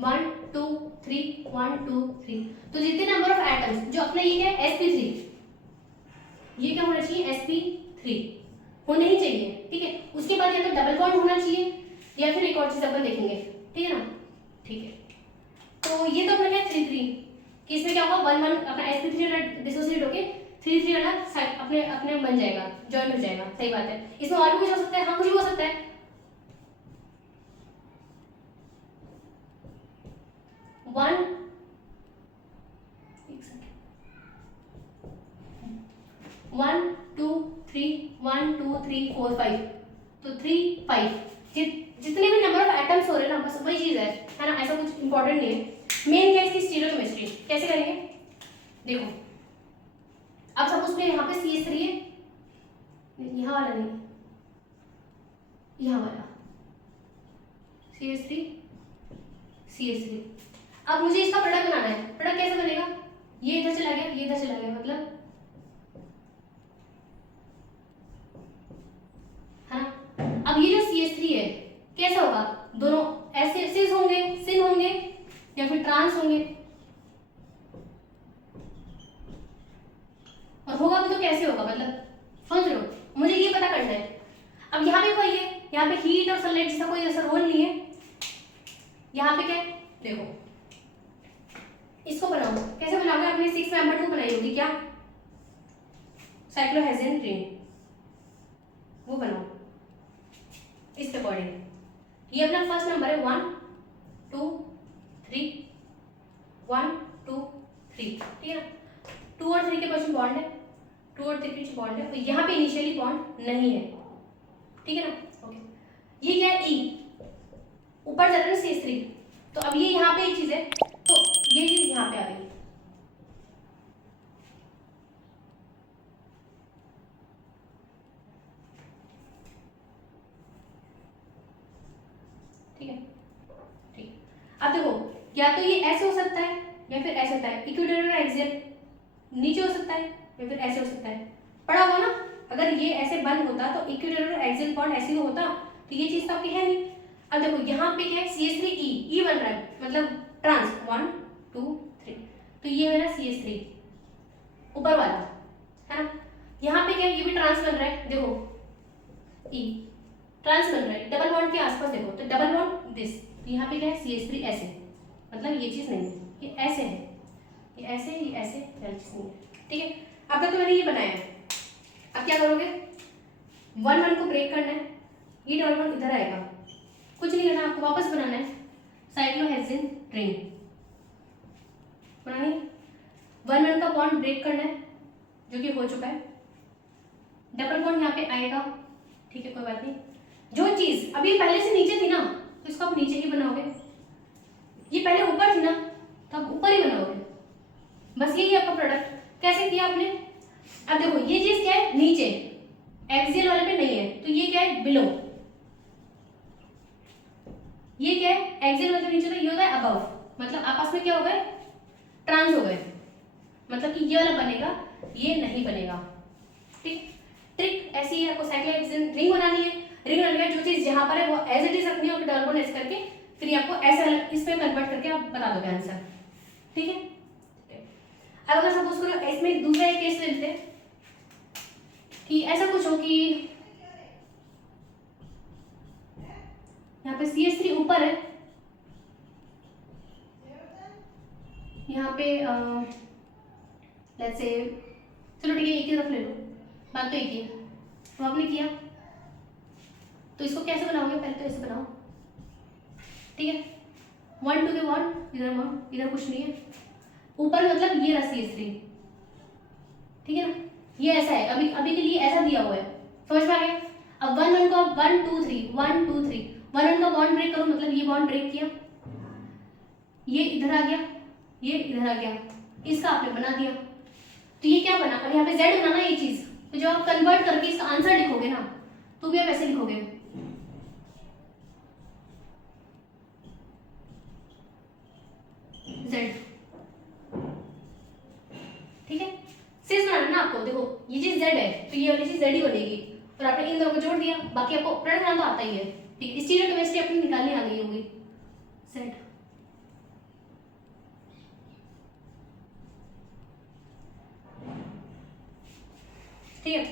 1 2 3 1 2 3, तो जितने नंबर ऑफ एटम्स, जो अपना ये है sp3, ये क्या होना चाहिए sp3 होने ही चाहिए, ठीक है। उसके बाद या तो डबल बॉन्ड होना चाहिए या फिर एक और चीज अपन देखेंगे, ठीक है ना, ठीक है। तो ये तो अपना क्या 3 3 कि इसमें क्या होगा 1 1 अपना sp3 डिसोसिएट होके 3 3 वाला अपने अपने बन जाएगा, जॉइन हो जाएगा, सही बात है। इसमें और भी कुछ हो सकता है, हाँ कुछ भी हो सकता है, 1 1 2 3 1 2 3 4 5, तो 3 5 जितने भी नंबर ऑफ एटम्स हो रहे हैं ना, बस वही चीज है ना, ऐसा कुछ इंपॉर्टेंट नहीं है। मेन क्या है इसकी स्टीरियोकेमिस्ट्री, कैसे करेंगे देखो, अब सपोज में यहाँ पे CH3 है, यहाँ वाला नहीं, यहाँ वाला CH3 CH3, अब मुझे इसका प्रोडक्ट बनाना है, प्रोडक्ट कैसे बनेगा, ये इधर चला गया, ये इधर चला गया, मतलब है ना। अब ये जो CH3 है कैसा होगा, दोनों ऐसे सिस होंगे, सिन होंगे या फिर ट्रांस होंगे, और होगा भी तो कैसे होगा, मतलब समझ लो, मुझे ये पता करना है। अब यहाँ पे कोई है, यहाँ पे हीट और सनलाइट जैसा कोई ऐसा रोल नहीं है, यहाँ पे क्या है देखो, इसको बनाओ, कैसे बनाओगे, आपने 6 मेंबर 2 बनाई होगी क्या, साइक्लोहेक्सेन रिंग, वो बनाओ इस अकॉर्डिंग। ये अपना फर्स्ट नंबर है 1 2 3 1 2 3, ठीक है ना। 2 और 3 के बीच बॉन्ड है, 2 और 3 के बीच बॉन्ड है, तो यहाँ पे इनिशियली बॉन्ड नहीं है, ठीक है ना, ओके। ये क्या है E, ऊपर जा रहा है CH3, तो अब ये यहाँ पे एक चीज है, तो ये चीज यहाँ पे आ गई, ठीक है, ठीक। अब देखो, या तो ये ऐसे हो सकता है या फिर ऐसे होता है, इक्विटोरियल एक्सियल नीचे हो सकता है या फिर ऐसे हो सकता है, पढ़ा हुआ ना। अगर ये ऐसे बंद होता तो इक्विटोरियल एक्सियल बॉन्ड ऐसे ही होता, तो ये चीज तो आपकी है नहीं। अब देखो यहाँ पे क्या है CH3 E बन रहा है, मतलब ट्रांस 1 2 3, तो ये है ना CH3 ऊपर वाला, है ना। यहाँ पे क्या है, ये भी ट्रांस बन रहा है, देखो E ट्रांस बन रहा है, डबल बॉन्ड के आसपास देखो, तो डबल बॉन्ड दिस, यहाँ पे क्या है CH3 ऐसे, मतलब ये चीज नहीं है, ये ऐसे है, ये ऐसे, ये ऐसे, चीज नहीं है, ठीक है। अब तक तो मैंने ये बनाया है, अब क्या करोगे 1 1 को ब्रेक करना है, ये डबल बॉन्ड इधर आएगा, कुछ नहीं करना, आपको वापस बनाना है साइक्लोहेक्सेन रिंग बनानी है, 1 1 का बॉन्ड ब्रेक करना है, जो कि हो चुका है, डबल बॉन्ड यहाँ पे आएगा, ठीक है कोई बात नहीं। जो चीज अभी पहले से नीचे थी ना तो इसको आप नीचे ही बनाओगे, ये पहले ऊपर थी ना तो आप ऊपर ही बनाओगे, बस यही है आपका प्रोडक्ट। कैसे किया आपने, अब देखो ये चीज क्या है नीचे, एक्सियल वाले पे नहीं है तो ये क्या है बिलो, ये क्या है एक्सियल वाले पे नीचे तो ये होता है अबव, मतलब आपस में क्या हो गए ट्रांस हो गए, मतलब कि ये वाला बनेगा ये नहीं बनेगा। ठीक, ट्रिक ऐसी ही है, आपको साइक्लोहेक्सेन रिंग बनानी है, रिंग बनाने का जो चीज जहां पर है वो एज इट इज रखनी है और डबल बॉन्ड ऐसे करके फिर आपको ऐसा इसमें कन्वर्ट करके आप बता दोगे आंसर। ठीक है, अब अगर सपोज करो इसमें दूसरा एक केस लेते हैं कि ऐसा कुछ हो कि यहाँ पे CH3 ऊपर है, यहाँ पे लेट्स से चलो ठीक है एक ही तरफ ले लो, बात तो एक ही है। तो आपने किया तो इसको कैसे बनाओगे, पहले तो ऐसे बनाओ, ठीक है 1 2 के बॉन्ड, इधर कुछ नहीं है, ऊपर मतलब ये रहा CH3, ठीक है ना, ये ऐसा है अभी अभी के लिए ऐसा दिया हुआ है, समझ में आ गया। अब 1 1 को 1 2 3 1 2 3 1 1 का बॉन्ड ब्रेक करो, मतलब ये बॉन्ड ब्रेक किया, ये इधर आ गया, ये इधर आ गया, इसका आपने बना दिया, तो ये क्या बना, अब यहाँ पे Z बनाना ये चीज, तो जब आप कन्वर्ट करके इसका आंसर लिखोगे ना तो भी आप ऐसे लिखोगे Z, ठीक है सिर्फ बनाना ना आपको, देखो ये चीज Z है तो ये वाली चीज Z ही बनेगी, और आपने इन दोनों को जोड़ दिया, बाकी आपको प्रोडक्ट बनाना तो आता ही है, ठीक है स्टीरियोकेमिस्ट्री अपनी निकालनी आ गई होगी Z। ठीक है,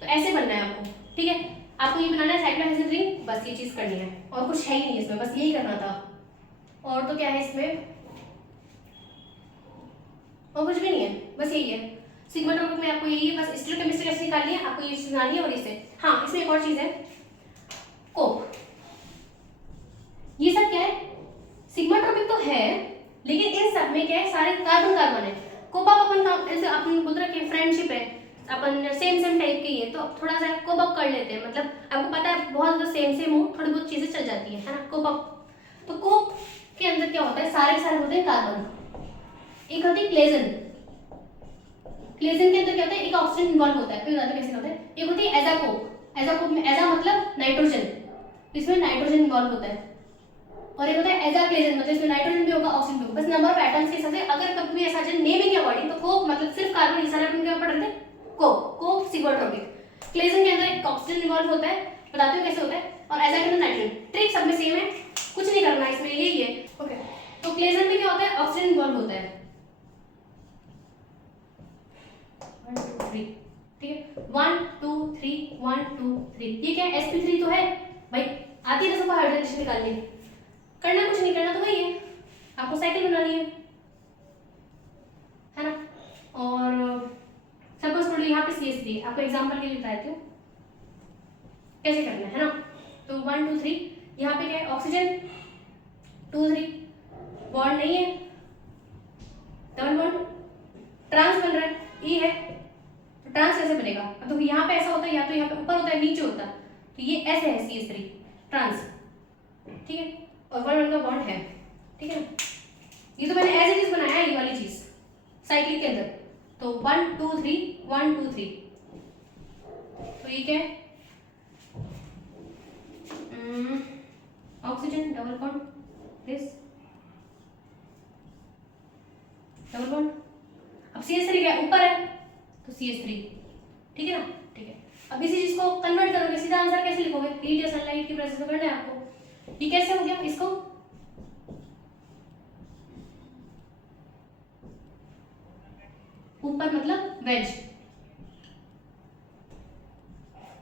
तो ऐसे बनना है आपको, ठीक है आपको ये बनाना है साइक्लोहेक्सेन रिंग, बस ये चीज करनी है और कुछ है ही नहीं इसमें, बस यही करना था, और तो क्या है इसमें और कुछ भी नहीं है, बस यही है। सिग्मा टॉपिक में आपको यही है, बस स्टीरियोकेमिस्ट्री कैसे निकालनी है आपको ये चीज बनानी है, और इसे हाँ इसमें एक और चीज है कोप, ये सब क्या है सिग्मा टॉपिक तो है लेकिन इन सब में क्या है सारे कार्बन कार्बन है, कोप आप अपन ऐसे अपन बोल रहे हैं फ्रेंडशिप है, अपन सेम टाइप के ही है तो थोड़ा सा कोप अप कर लेते हैं, मतलब आपको पता है बहुत ज्यादा सेम हो थोड़ी बहुत चीजें चल जाती है ना कोप अप। तो कोप के अंदर क्या होता है सारे होते हैं कार्बन, एक होती है क्लेजन, क्लेजन के अंदर क्या होता है एक ऑक्सीजन इन्वॉल्व होता है, फिर बताते कैसे होता है, एक होती है एजाकोप में एजा मतलब नाइट्रोजन, इसमें नाइट्रोजन इन्वॉल्व होता है, और एक होता है एजा क्लेजन मतलब इसमें नाइट्रोजन भी होगा ऑक्सीजन भी होगा, बस नंबर ऑफ एटम्स के हिसाब से अगर कभी भी ऐसा चीज नेमिंग के अकॉर्डिंग तो कोप मतलब सिर्फ कार्बन ही सारे अपन क्या पढ़ रहे थे कोप सिग्माट्रोपिक। क्लेजन के अंदर एक ऑक्सीजन इन्वॉल्व होता है, बताते हो कैसे होता है, और एजा के अंदर नाइट्रोजन, ट्रिक सब में सेम है, कुछ नहीं करना है इसमें यही है। ओके तो क्लेजन में क्या होता है ऑक्सीजन इन्वॉल्व होता है 1 2 3, ठीक है 1 2 3 1 2 3, ये क्या है sp3 तो है भाई, आती है ना सबको हाइड्रोजन निकालने, करना कुछ नहीं करना तो वही है, आपको साइकिल बनानी है ना। और सपोज कर लो यहाँ पे CH3, आपको एग्जांपल के लिए बताती हूँ कैसे करना है ना, तो 1 2 3 यहाँ पे क्या है ऑक्सीजन 2 3 बॉन्ड नहीं है, डबल बॉन्ड ट्रांस बन रहा है E है, तो ट्रांस कैसे बनेगा, अब तो यहाँ पे ऐसा होता है या तो यहाँ पे ऊपर होता है नीचे होता है, तो ये ऐसे है CH3 ट्रांस, ठीक है और 1 1 का बॉन्ड है, ठीक है ये तो मैंने एज इट इज बनाया है ये वाली चीज साइक्लिक के अंदर, तो 1 2 3 1 2 3, तो ये क्या है oxygen double bond this double bond, अब CH3 क्या ऊपर है तो CH3, ठीक है ना, ठीक है अब इसी चीज को कन्वर्ट करोगे सीधा आंसर कैसे लिखोगे, हीट या सनलाइट की प्रेजेंस में करना है आपको, ये कैसे हो गया, इसको ऊपर मतलब वेज,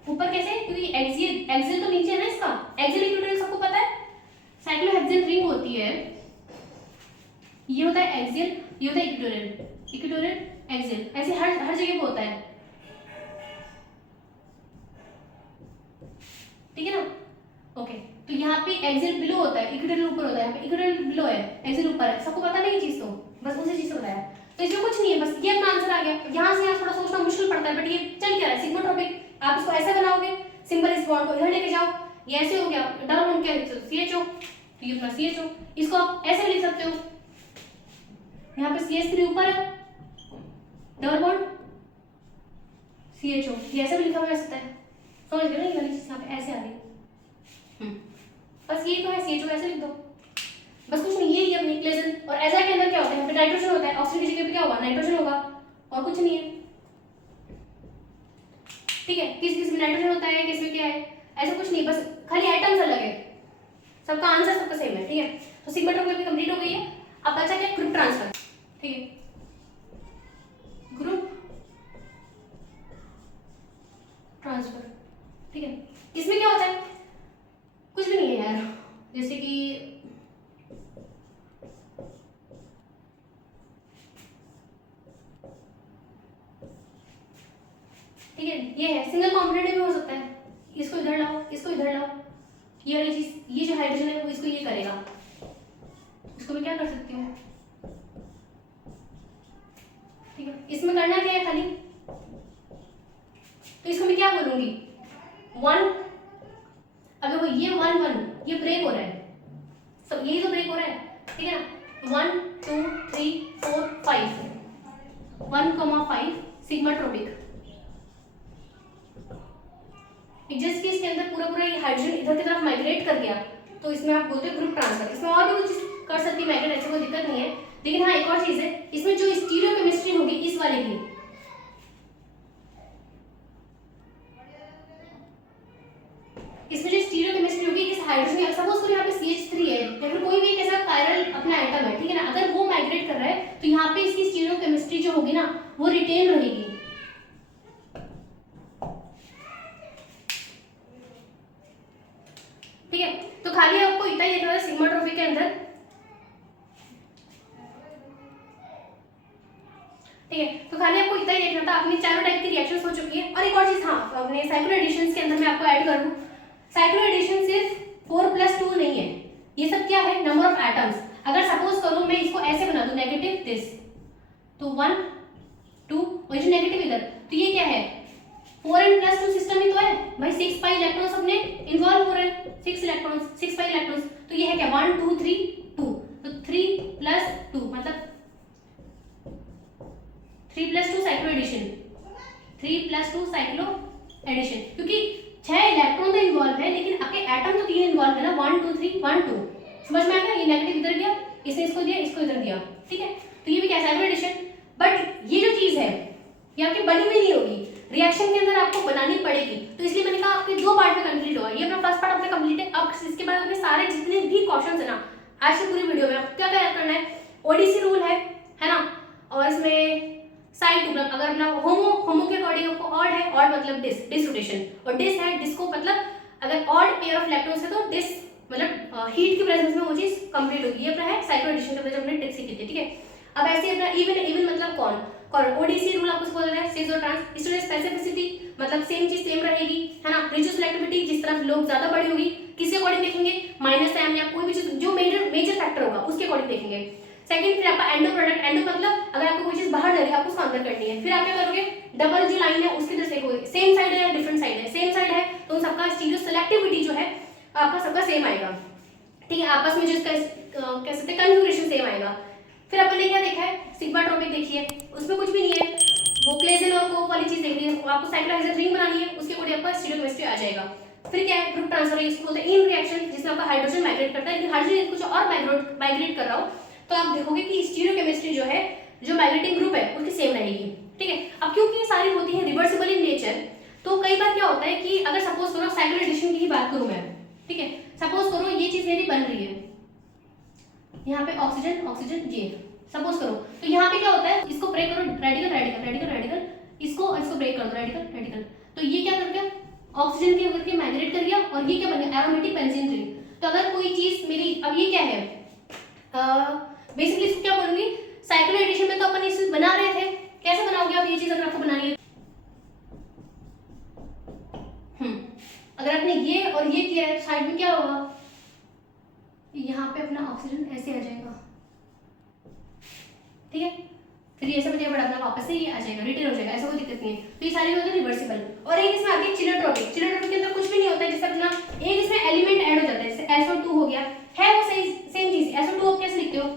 ऊपर कैसे क्योंकि एक्सियल तो नीचे है ना इसका, एक्सियल इक्वेटोरियल सबको पता है, साइक्लोहेक्सेन रिंग होती है, ये होता है एक्सियल ये होता है इक्वेटोरियल एक्सियल, ऐसे हर जगह पे होता है, ठीक है ना। ओके तो यहाँ पे एक्सियल बिलो होता है, इक्वेटोरियल ऊपर होता है, यहाँ पे इक्वेटोरियल बिलो है एक्सियल ऊपर है, सबको पता नहीं ये चीज, तो बस उसी चीज को बताया। तो इसमें कुछ नहीं है, बस ये अपना आंसर आ गया। यहाँ से यहाँ थोड़ा सोचना मुश्किल पड़ता है, बट ये चल क्या रहा है, सिग्माट्रोपिक। आप इसको ऐसे बनाओगे, सिंबल इस बॉन्ड को इधर लेके जाओ, ये ऐसे हो गया, डबल बॉन्ड क्या लिख सकते हो, CHO, तो ये अपना CHO। इसको आप ऐसे लिख सकते हो, यहाँ पे CH3 ऊपर है, डबल बॉन्ड CHO, ये ऐसे भी लिखा हुआ जा सकता है, समझ गए ना, ये वाली चीज यहाँ पे ऐसे आ गई। बस ये तो है, CHO ऐसे लिख दो, बस कुछ नहीं, ये अपनी इक्वेशन। और एजा के अंदर क्या होता है, यहाँ पे नाइट्रोजन होता है, ऑक्सीजन की जगह पे क्या होगा, नाइट्रोजन होगा, और कुछ नहीं है, ठीक है। किस किस में नाइट्रोजन होता है, किस में क्या है, ऐसा कुछ नहीं, बस खाली आइटम्स अलग है, सबका आंसर सबका सेम है, ठीक है। तो सिग्माट्रोपिक कंप्लीट हो गई है। अब बचा क्या, ग्रुप ट्रांसफर, ठीक है। ग्रुप ट्रांसफर, ठीक है। इसमें क्या होता है, कुछ भी नहीं है यार, जैसे कि ठीक है, ये है सिंगल कॉम्पोनेंट में हो सकता है, इसको इधर लाओ, इसको इधर लाओ, ये वाली चीज, ये जो हाइड्रोजन है वो इसको ये करेगा, इसको मैं क्या कर सकती हूँ, ठीक है। इसमें करना क्या है खाली, तो इसको मैं क्या बोलूंगी, 1, अगर वो ये 1 1 ये ब्रेक हो रहा है, सब यही तो ब्रेक हो रहा है, ठीक है ना। 1 2 3 4 5 1,5 सिग्माट्रोपिक। जिस केस के अंदर पूरा पूरा ये हाइड्रोजन इधर की तरफ माइग्रेट कर गया, तो इसमें आप बोलते हैं ग्रुप ट्रांसफर। इसमें और भी कुछ कर सकती है माइग्रेट, ऐसे कोई दिक्कत नहीं है, लेकिन हाँ एक और चीज है, इसमें जो स्टीरियोकेमिस्ट्री होगी इस वाले की, इसमें जो स्टीरियोकेमिस्ट्री होगी इस हाइड्रोजन की, सपोज करो यहाँ पे CH3 है या फिर कोई भी एक ऐसा कायरल अपना आइटम है, ठीक है ना, अगर वो माइग्रेट कर रहा है तो यहाँ पे इसकी स्टीरियोकेमिस्ट्री जो होगी ना वो रिटेन रहेगी, ठीक है। तो खाली आपको इतना ही देखना है सिग्माट्रोपिक के अंदर, ठीक है। तो खाली आपको इतना ही देखना था, अपनी चारों टाइप की रिएक्शंस हो चुकी है। और एक और चीज, हाँ अपने साइक्लोएडिशंस के अंदर मैं आपको ऐड करूं, साइक्लोएडिशन सिर्फ 4+2 नहीं है, ये सब क्या है, नंबर ऑफ एटम्स। अगर सपोज करो मैं इसको ऐसे बना दूं, नेगेटिव दिस, तो 1 2 और जो नेगेटिव इधर, तो ये क्या है, 4n+2 सिस्टम ही तो है भाई, 6 पाई इलेक्ट्रॉन्स अपने इन्वॉल्व हो रहे हैं, 6 इलेक्ट्रॉन्स 6 पाई इलेक्ट्रॉन्स, तो ये है क्या 1 2 3 2, तो 3+2 मतलब 3+2 साइक्लो एडिशन, 3+2 साइक्लो एडिशन, क्योंकि 6 इलेक्ट्रॉन तो इन्वॉल्व है लेकिन आपके एटम तो 3 इन्वॉल्व है ना, 1 2 3 1 2, समझ में आ गया। ये नेगेटिव इधर गया, इसने इसको दिया, इसको इधर दिया, ठीक है। तो ये भी क्या साइक्लो एडिशन। बट ये जो चीज है ये आपकी बनी हुई नहीं होगी, रिएक्शन के अंदर आपको बनानी पड़ेगी, तो इसलिए मैंने कहा आपके 2 पार्ट में कंप्लीट होगा। ये अपना फर्स्ट पार्ट अपने कंप्लीट है। अब इसके बाद अपने सारे जितने भी क्वेश्चंस है ना आज की पूरी वीडियो में आपको क्या क्या करना है, ओडीसी रूल है ना, और इसमें साइड मतलब अगर अपना होमो के अकॉर्डिंग आपको ऑड है, ऑड मतलब डिस रोटेशन, और डिस है, डिस्को मतलब अगर ऑड पेयर ऑफ इलेक्ट्रॉन्स है तो डिस मतलब हीट की प्रेजेंस में वो चीज कंप्लीट होगी। ये अपना है साइक्लो एडिशन का जो हमने ट्रिक सीखी थी, ठीक है। अब ऐसे अपना इवन मतलब कौन ओडीसी रूल आपको बोला है, सिस और ट्रांस, स्टोरेज स्पेसिफिसिटी मतलब सेम चीज सेम रहेगी, है ना। रिच्यू सिलेक्टिविटी जिस तरह लोग ज्यादा बड़ी होगी किसके अकॉर्डिंग देखेंगे, -m या कोई भी चीज जो मेजर फैक्टर होगा उसके अकॉर्डिंग देखेंगे। सेकंड फिर आपका एंडो प्रोडक्ट, एंडो मतलब अगर आपको कोई चीज बाहर जा रही है आपको उसको अंदर करनी है, फिर आप क्या करोगे, डबल जो लाइन है उसकी तरफ देखोगे, सेम साइड है या डिफरेंट साइड है, सेम साइड है तो उन सबका स्टीरियो सिलेक्टिविटी जो है आपका सबका सेम आएगा, ठीक है। आपस में जो इसका कह सकते हैं कन्फिगरेशन सेम आएगा। फिर अपन ने क्या देखा है, सिग्माट्रोपिक देखी है, उसमें कुछ भी नहीं है, वो क्लेजन और कोप वाली चीज देखनी है, आपको साइक्लोहेक्सेन रिंग बनानी है, उसके अकॉर्डिंग आपका स्टीरियोकेमिस्ट्री आ जाएगा। फिर क्या है, ग्रुप ट्रांसफर, इसको बोलते हैं इन रिएक्शन, जिसमें आपका हाइड्रोजन माइग्रेट करता है, लेकिन हाइड्रोजन कुछ और माइग्रेट कर रहा हो तो आप देखोगे कि स्टीरियोकेमिस्ट्री जो है, जो माइग्रेटिंग ग्रुप है उसकी सेम रहेगी, ठीक है। अब क्योंकि ये सारी होती है रिवर्सिबल इन नेचर, तो कई बार क्या होता है कि अगर सपोज करो साइक्लो एडिशन की ही बात करूं मैं, ठीक है, सपोज करो ये चीज मेरी बन रही है, यहाँ पे ऑक्सीजन ऑक्सीजन ये सपोज करो, तो यहाँ पे क्या होता है, इसको ब्रेक करो, रेडिकल रेडिकल रेडिकल रेडिकल, इसको ब्रेक कर दो, रेडिकल रेडिकल, तो ये क्या कर गया, ऑक्सीजन के होकर के माइग्रेट कर गया, और ये क्या बन गया, एरोमेटिक बेंजीन रिंग। तो अगर कोई चीज मेरी, अब ये क्या है, बेसिकली इसको क्या बोलूंगी, साइक्लो एडिशन में तो अपन इसे बना रहे थे, कैसे बनाओगे आप ये चीज अगर आपको बनानी है, अगर आपने ये और ये किया है साइड में क्या होगा, यहाँ पे अपना ऑक्सीजन ऐसे आ जाएगा, ठीक है। फिर ये सब जगह पर अपना वापस से ये आ जाएगा, रिटर्न हो जाएगा, ऐसा कोई दिक्कत नहीं है। तो ये सारी होती है रिवर्सिबल। और एक इसमें आती है चिलोट्रॉपिक। चिलोट्रॉपिक के अंदर कुछ भी नहीं होता है, जैसे अपना एक इसमें एलिमेंट ऐड हो जाता है, जैसे SO2 हो गया, है वो सेम चीज। SO2 आप कैसे लिखते हो,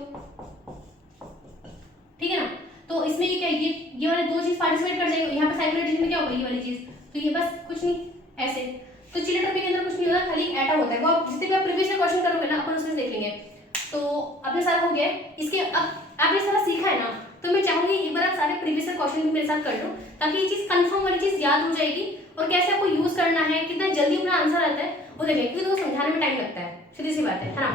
ठीक है ना। तो इसमें ये क्या, ये वाले दो चीज पार्टिसिपेट कर जाएंगे, यहाँ पे साइक्लोहेक्सेन में क्या होगा, ये वाली चीज, तो ये बस कुछ नहीं ऐसे। तो चिलोट्रॉपिक के अंदर कुछ नहीं होता, खाली एटम होता है। वो आप जितने भी आप प्रीवियस क्वेश्चन करोगे ना, अपन उसमें देख लेंगे। तो अपने सारा हो गया है। इसके अब आपने सारा सीखा है ना, तो मैं चाहूंगी एक बार आप सारे प्रीवियस क्वेश्चन भी मेरे साथ कर लो, ताकि ये चीज कंफर्म वाली चीज याद हो जाएगी, और कैसे आपको यूज करना है, कितना जल्दी अपना आंसर आता है वो देखें, क्योंकि तो समझाने में टाइम लगता है, सीधी सी बात है ना।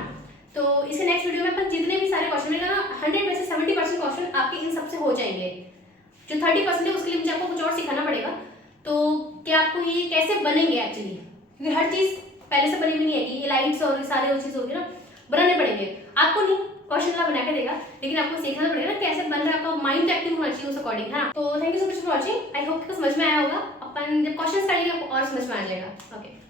तो इसके नेक्स्ट वीडियो में अपन जितने भी सारे क्वेश्चन मिलेगा ना, 100 में से 70% क्वेश्चन आपके इन सबसे हो जाएंगे। जो 30% है उसके लिए मुझे आपको कुछ और सिखाना पड़ेगा। तो क्या आपको ये कैसे बनेंगे एक्चुअली, क्योंकि हर चीज पहले से बनी हुई नहीं है, ये लाइट्स और सारे वो चीज होगी ना, बनाने पड़ेंगे आपको। नहीं क्वेश्चन ला बना के देगा, लेकिन आपको सीखना पड़ेगा ना कैसे बन रहा है, आपका माइंड एक्टिव होना चाहिए उस अकॉर्डिंग, है ना। तो thank you so much for watching. I hope कि समझ में आया होगा। अपन जब क्वेश्चन करेंगे आपको और समझ में आ जाएगा। ओके।